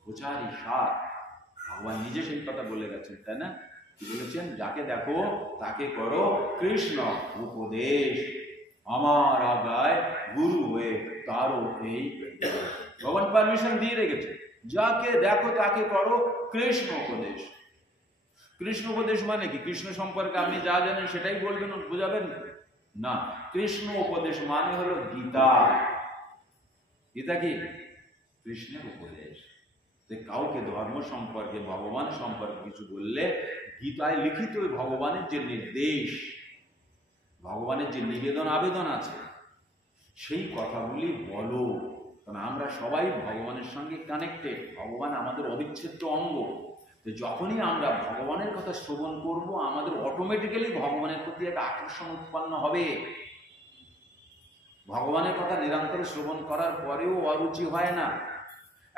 প্রচারই সার। ভগবান নিজে সেই কথা বলে গেছেন, তাই না? কি বলেছেন? যাকে দেখো তাকে করো কৃষ্ণ উপদেশ, আমার আগায় গুরু হয়ে তারও এই। ভগবান পারমিশন দিয়ে রেখেছে, যাকে দেখো তাকে করো কৃষ্ণ উপদেশ। কৃষ্ণ উপদেশ মানে কি? কৃষ্ণ সম্পর্কে আপনি যা জানেন সেটাই বলবেন, বোঝাবেন না। কৃষ্ণ উপদেশ মানে হলো গীতা। গীতা কি? কৃষ্ণের উপদেশ। কাউকে ধর্ম সম্পর্কে, ভগবান সম্পর্কে কিছু বললে, গীতায় লিখিত ভগবানের যে নির্দেশ, ভগবানের যে নিবেদন আবেদন আছে, সেই কথাগুলি বলো। কারণ আমরা সবাই ভগবানের সঙ্গে কানেক্টেড, ভগবান আমাদের অবিচ্ছেদ্য অঙ্গ। তো যখনই আমরা ভগবানের কথা শ্রবণ করব, আমাদের অটোমেটিক্যালি ভগবানের প্রতি একটা আকর্ষণ উৎপন্ন হবে। ভগবানের কথা নিরন্তর শ্রবণ করার পরেও অরুচি হয় না।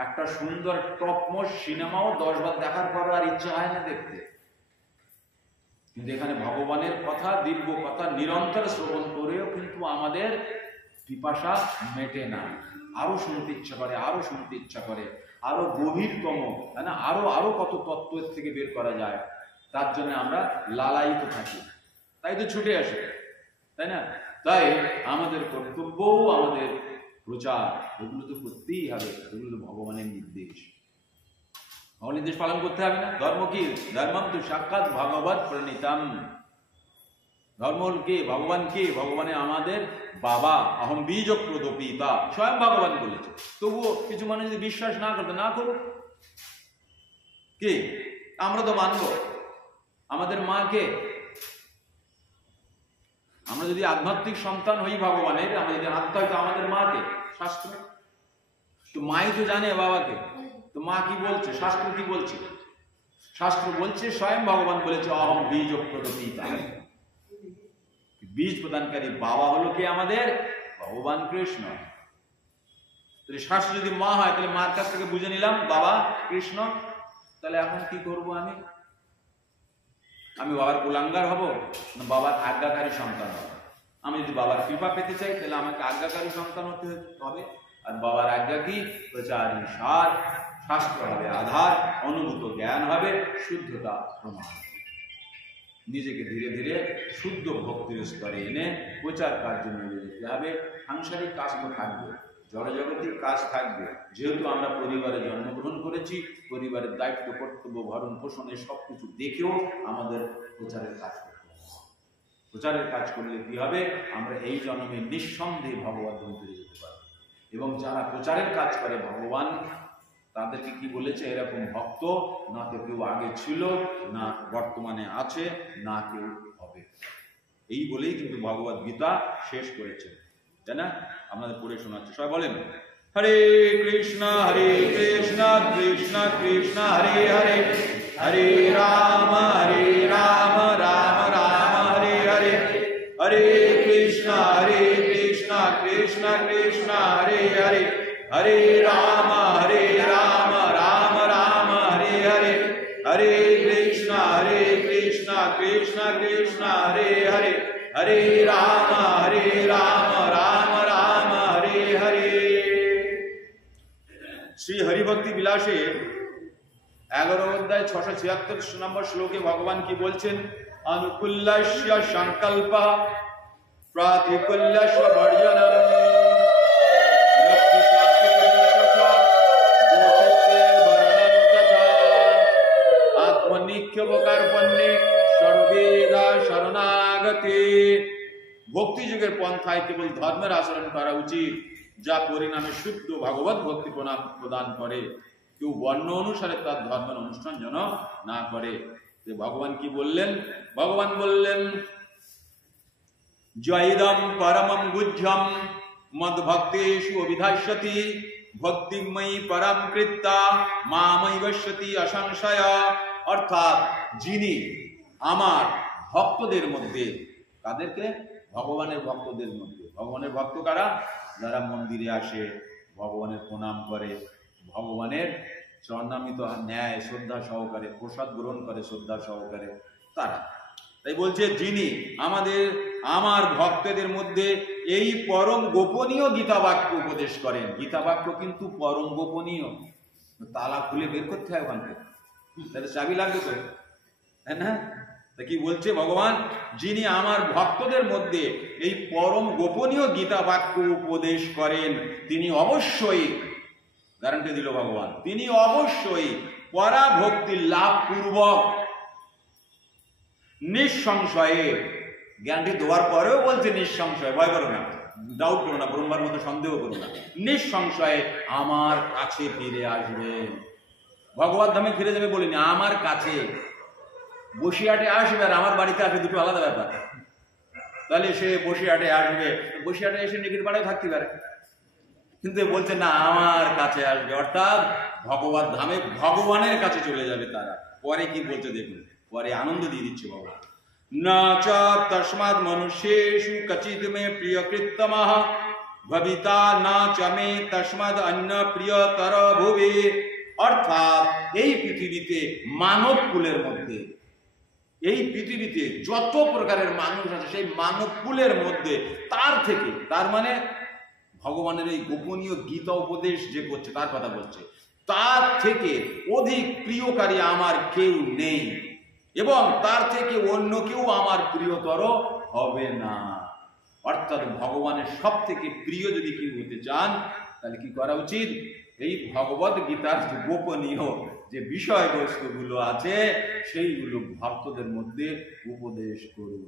একটা সুন্দর টপমোস্ট সিনেমাও 10 বার দেখার পর আর ইচ্ছা হয় না দেখতে। কিন্তু এখানে ভগবানের কথা, দিব্য কথা নিরন্তর শ্রবণ করেও কিন্তু আমাদের পিপাসা মেটে না, আরো শুনতে ইচ্ছা করে, আরো শুনতে ইচ্ছা করে, আরো গভীরতম, তাই না, আরো আরো কত তত্ত্বের থেকে বের করা যায়, তার জন্য আমরা লালায়িত থাকি, তাই তো ছুটে আসে, তাই না? তাই আমাদের কর্তব্য, আমাদের প্রচার, এগুলো তো করতেই হবে, এগুলো তো ভগবানের নির্দেশ, ভগবানের নির্দেশ পালন করতে হবে না? ধর্ম কি? ধর্মম তো সাক্ষাৎ ভগবৎ প্রণীতম। ধর্ম কে? ভগবান কে? ভগবানে আমাদের বাবা, অহম বীজ প্রদ পিতা, স্বয়ং ভগবান বলেছে। তবুও কিছু মানুষ যদি বিশ্বাস না করতে, না করুক, কে? আমরা তো মানব। আমাদের মা কে? আমরা যদি আধ্যাত্মিক সন্তান হই ভগবানের, আমরা যদি আত্মা হই, তো আমাদের মা কে? শাস্ত্র। তো মাই তো জানে বাবাকে, তো মা কি বলছে? শাস্ত্র কি বলছে? শাস্ত্র বলছে, স্বয়ং ভগবান বলেছে অহম বীজ প্রদ পিতা। বীজ প্রদানকারী বাবা হলো কে আমাদের? ভগবান কৃষ্ণ। তাহলে শাস্ত্র যদি মা হয়, তাহলে মার কাছ থেকে বুঝে নিলাম বাবা কৃষ্ণ। তাহলে এখন কি করব? আমি বাবার কুলাঙ্গার হব না বাবার আজ্ঞাকারী সন্তান হব? আমি যদি বাবার কৃপা পেতে চাই, তাহলে আমাকে আজ্ঞাকারী সন্তান হতে হবে। আর বাবার আজ্ঞা কি? প্রচারী সার, শাস্ত্র হবে আধার, অনুভূত জ্ঞান হবে, শুদ্ধতা প্রমাণ। নিজেকে ধীরে ধীরে শুদ্ধ ভক্তির স্তরে এনে প্রচার কার্য নিয়ে যেতে হবে। সাংসারিক কাজ তো থাকবে, জড়জগতিক কাজ থাকবে। যেহেতু আমরা পরিবারে জন্মগ্রহণ করেছি, পরিবারের দায়িত্ব, কর্তব্য, ভরণ পোষণে সবকিছু দেখেও আমাদের প্রচারের কাজ করতে হবে। প্রচারের কাজ করলে কি হবে? আমরা এই জন্মে নিঃসন্দেহে ভগবান ধরে যেতে পারবো। এবং যারা প্রচারের কাজ করে ভগবান তাদেরকে কি বলেছে? এরকম ভক্ত না তো কেউ আগে ছিল, না বর্তমানে আছে, না কেউ হবে। এই বলেই কিন্তু ভগবদ গীতা শেষ করেছে, তাই না? আপনাদের পড়ে শোনাচ্ছি, সবাই বলেন হরে কৃষ্ণ কৃষ্ণ কৃষ্ণ হরে হরে, হরে রাম রাম রাম হরে হরে, হরে কৃষ্ণ কৃষ্ণ কৃষ্ণ হরে হরে, হরে রাম রাম রাম হরে হরে, হরে কৃষ্ণ কৃষ্ণ কৃষ্ণ হরে হরে, হরে রাম রাম হরে হরে। শ্রী হরিভক্তি বিলাসে 11 অধ্যায় 676 নম্বর শ্লোকে ভগবান কি বলছেন? অনুকূল্যস্য সংকল্প প্রাতিকূল্যস্য বর্জনম, ভক্তি যুগের পন্থায় কেবল ধর্মের আচরণ করা উচিত, যা পরিণামে শুদ্ধ ভগবত ভক্তি প্রদান করে। কেউ বর্ণ অনুসারে তার ধর্মের অনুষ্ঠান যেন না করে। ভগবান কি বললেন? ভগবান বললেন জয়দম পরমম গুহ্যম মদ ভক্তেষু অভিধাস্যতি, ভক্তিময়ী পরম কৃত্তা মামৈবশ্যতি অসংশয়। অর্থাৎ যিনি আমার ভক্তদের মধ্যে, কাদেরকে? ভগবানের ভক্তদের মধ্যে। ভগবানের ভক্ত কারা? যারা মন্দিরে আসে, ভগবানের প্রণাম করে, ভগবানের চরণামৃত ন্যায় শ্রদ্ধা সহকারে প্রসাদ গ্রহণ করে শ্রদ্ধা সহকারে, তারা। তাই বলছে যিনি আমার ভক্তদের মধ্যে এই পরম গোপনীয় গীতা বাক্য উপদেশ করেন। গীতা বাক্য কিন্তু পরম গোপনীয়, তালা খুলে বের করতে হয় ওখান থেকে, তাহলে চাবি লাগবে তো, তাই না? তা কি বলছে ভগবান? যিনি আমার ভক্তদের মধ্যে এই পরম গোপনীয় গীতা বাক্য উপদেশ করেন, তিনি অবশ্যই, গ্যারান্টি দিল ভগবান, তিনি অবশ্যই পরাভক্তি লাভ পূর্বক নিঃসংশয়ে, জ্ঞানটি দেওয়ার পরেও বলছে নিঃসংশয়, ভয় করো না, ডাউট করো না, ব্রহ্মার মতো সন্দেহ করো না, নিঃসংশয়ে আমার কাছে ফিরে আসবে। ভগবত ধামে ফিরে যাবে বলিনি, আমার কাছে। বসিরহাটে আসবে আর আমার বাড়িতে আসবে, দুটো আলাদা ব্যাপার। তাহলে সে বসিরহাটে আসবে, বসিরহাটে এসে নেকির পাড়ায় থাকতে পারে, কিন্তু বলছে না আমার কাছে আসবে, অর্থাৎ ভগবত ধামে ভগবানের কাছে চলে যাবে তারা। পরে কি বলছে দেখুন, পরে আনন্দ দিয়ে দিচ্ছে ভগবান। না চ তস্মাৎ মনুষ্যেষু কচিৎ মে প্রিয়কৃত্তমঃ ভবিতা না চ মে তস্মাৎ অন্য প্রিয়তর ভুবি। অর্থাৎ এই পৃথিবীতে মানব কুলের মধ্যে এই পৃথিবীতে যত প্রকারের মানুষ আছে সেই মানবকুলের মধ্যে তার মানে ভগবানের এই গোপনীয় গীতা উপদেশ যে করছে তার কথা বলছে, তার থেকে অধিক প্রিয়কারী আমার কেউ নেই এবং তার থেকে অন্য কেউ আমার প্রিয়তর হবে না। অর্থাৎ ভগবানের সব থেকে প্রিয় যদি কেউ হতে চান তাহলে কি করা উচিত? এই ভগবত গীতার গোপনীয় যে বিষয়বস্তুগুলো আছে সেইগুলো ভক্তদের মধ্যে উপদেশ করুন।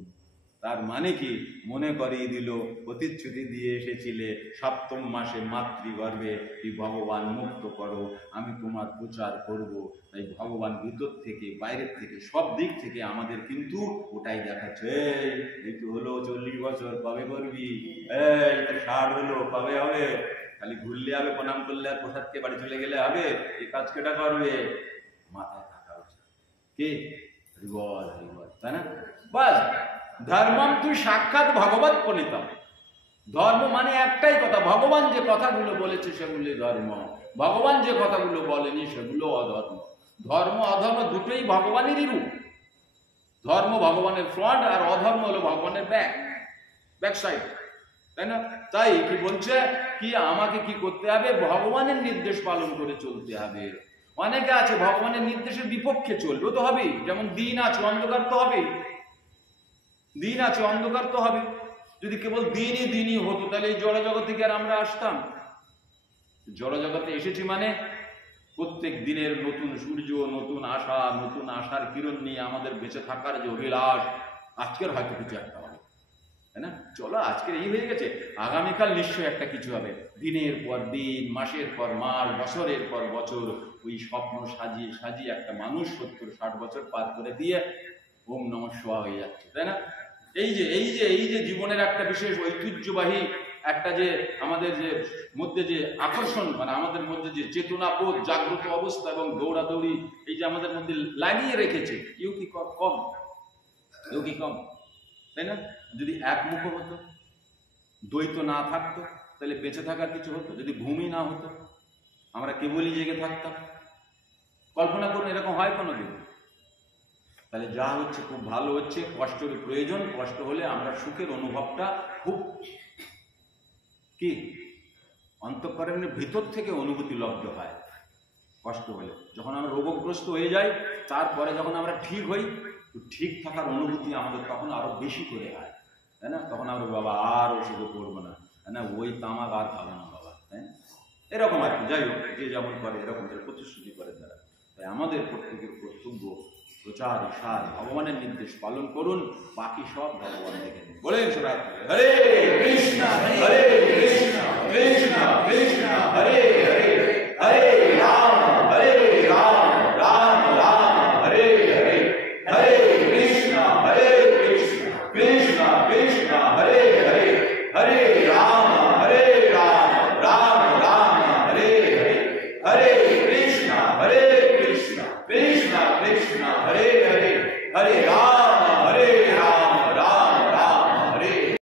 তার মানে কি? মনে করিয়ে দিল, প্রতিশ্রুতি দিয়ে এসেছিলে সপ্তম মাসে মাতৃগর্ভে এই ভগবান মুক্ত করো, আমি তোমার প্রচার করব। তাই ভগবান ভিতর থেকে বাইরের থেকে সব দিক থেকে আমাদের কিন্তু ওটাই দেখাচ্ছে। এই তো হলো 40 বছর, কবে করবি? এই তো 60 হলো, কবে হবে? খালি ঘুরলে হবে, প্রণাম করলে আর প্রসাদকে বাড়ি চলে গেলে হবে? এই কাজ কেটা করবে? মাথায় থাকা উচিত। কি বল, তাই না? বাস, ধর্মম তুই সাক্ষাৎ ভগবত প্রণীতম। ধর্ম মানে একটাই কথা, ভগবান যে কথাগুলো বলেছে সেগুলি ধর্ম, ভগবান যে কথাগুলো বলেনি সেগুলো অধর্ম। ধর্ম অধর্ম দুটোই ভগবানেরই রূপ। ধর্ম ভগবানের ফ্রন্ট আর অধর্ম হলো ভগবানের ব্যাক সাইড, তাই না? তাই কি বলছে কি আমাকে কি করতে হবে? ভগবানের নির্দেশ পালন করে চলতে হবে। অনেকে আছে ভগবানের নির্দেশের বিপক্ষে চলবে, তো হবে। যেমন দিন আছে, অন্ধকার তো হবে। দিন আছে, অন্ধকার তো হবে। যদি কেবল দিনই হতো তাহলে এই জড়জগৎ থেকে আর আমরা আসতাম? জড়জগতে এসেছি মানে প্রত্যেক দিনের নতুন সূর্য, নতুন আশা, নতুন আশার কিরণ নিয়ে আমাদের বেঁচে থাকার যে অভিলাষ, আজকের হয়তো কিছু একটা হবে, তাই না? চলো আজকের এই হয়ে গেছে, আগামীকাল নিশ্চয়ই একটা কিছু হবে। দিনের পর দিন, মাসের পর মাস, বছরের পর বছর ওই স্বপ্ন সাজিয়ে একটা মানুষ 70-60 বছর পার করে দিয়ে ওম নমঃ শিবায় হয়ে যাচ্ছে, তাই না? এই যে জীবনের একটা বিশেষ ঐতিহ্যবাহী একটা যে আমাদের যে মধ্যে যে আকর্ষণ, মানে আমাদের মধ্যে যে চেতনাবোধ, জাগ্রত অবস্থা এবং দৌড়াদৌড়ি এই যে আমাদের মধ্যে লাগিয়ে রেখেছে, কেউ কি কম, তাই না? যদি একমুখ হতো, দ্বৈত না থাকতো, তাহলে বেঁচে থাকার কিছু হতো? যদি ভূমি না হতো, আমরা কেবলই জেগে থাকতাম? কল্পনা করুন, এরকম হয় কোনোদিন? তাহলে যা হচ্ছে খুব ভালো হচ্ছে, কষ্টের প্রয়োজন। কষ্ট হলে আমরা সুখের অনুভবটা খুব কি অন্তঃকরণের ভিতর থেকে অনুভূতি লব্ধ হয়। কষ্ট হলে যখন আমরা রোগগ্রস্ত হয়ে যাই, তারপরে যখন আমরা ঠিক হই, ঠিক থাকার অনুভূতি আমাদের তখন আরো বেশি করে হয়, তাই না? তখন আমরা বাবা আর ওষুধে পড়বো না, তাই না? ওই তামাক আর খাবো না বাবা, তাই না? এরকম আর কি। যাই হোক, যে যেমন করে এরকম প্রতিশ্রুতি করে তারা। তাই আমাদের প্রত্যেকের কর্তব্য প্রচার সার ভগবানের নির্দেশ পালন করুন, বাকি সব ভগবান দেখে নিন। বলেন সবাই হরে কৃষ্ণ হরে কৃষ্ণ কৃষ্ণ কৃষ্ণ হরে হরে, হরে রাম রাম রাম হরে হরে, হরে কৃষ্ণ কৃষ্ণ কৃষ্ণ হরে হরে, হরে রাম রাম রাম হরে হরে, হরে কৃষ্ণ কৃষ্ণ কৃষ্ণ হরে হরে, হরে রাম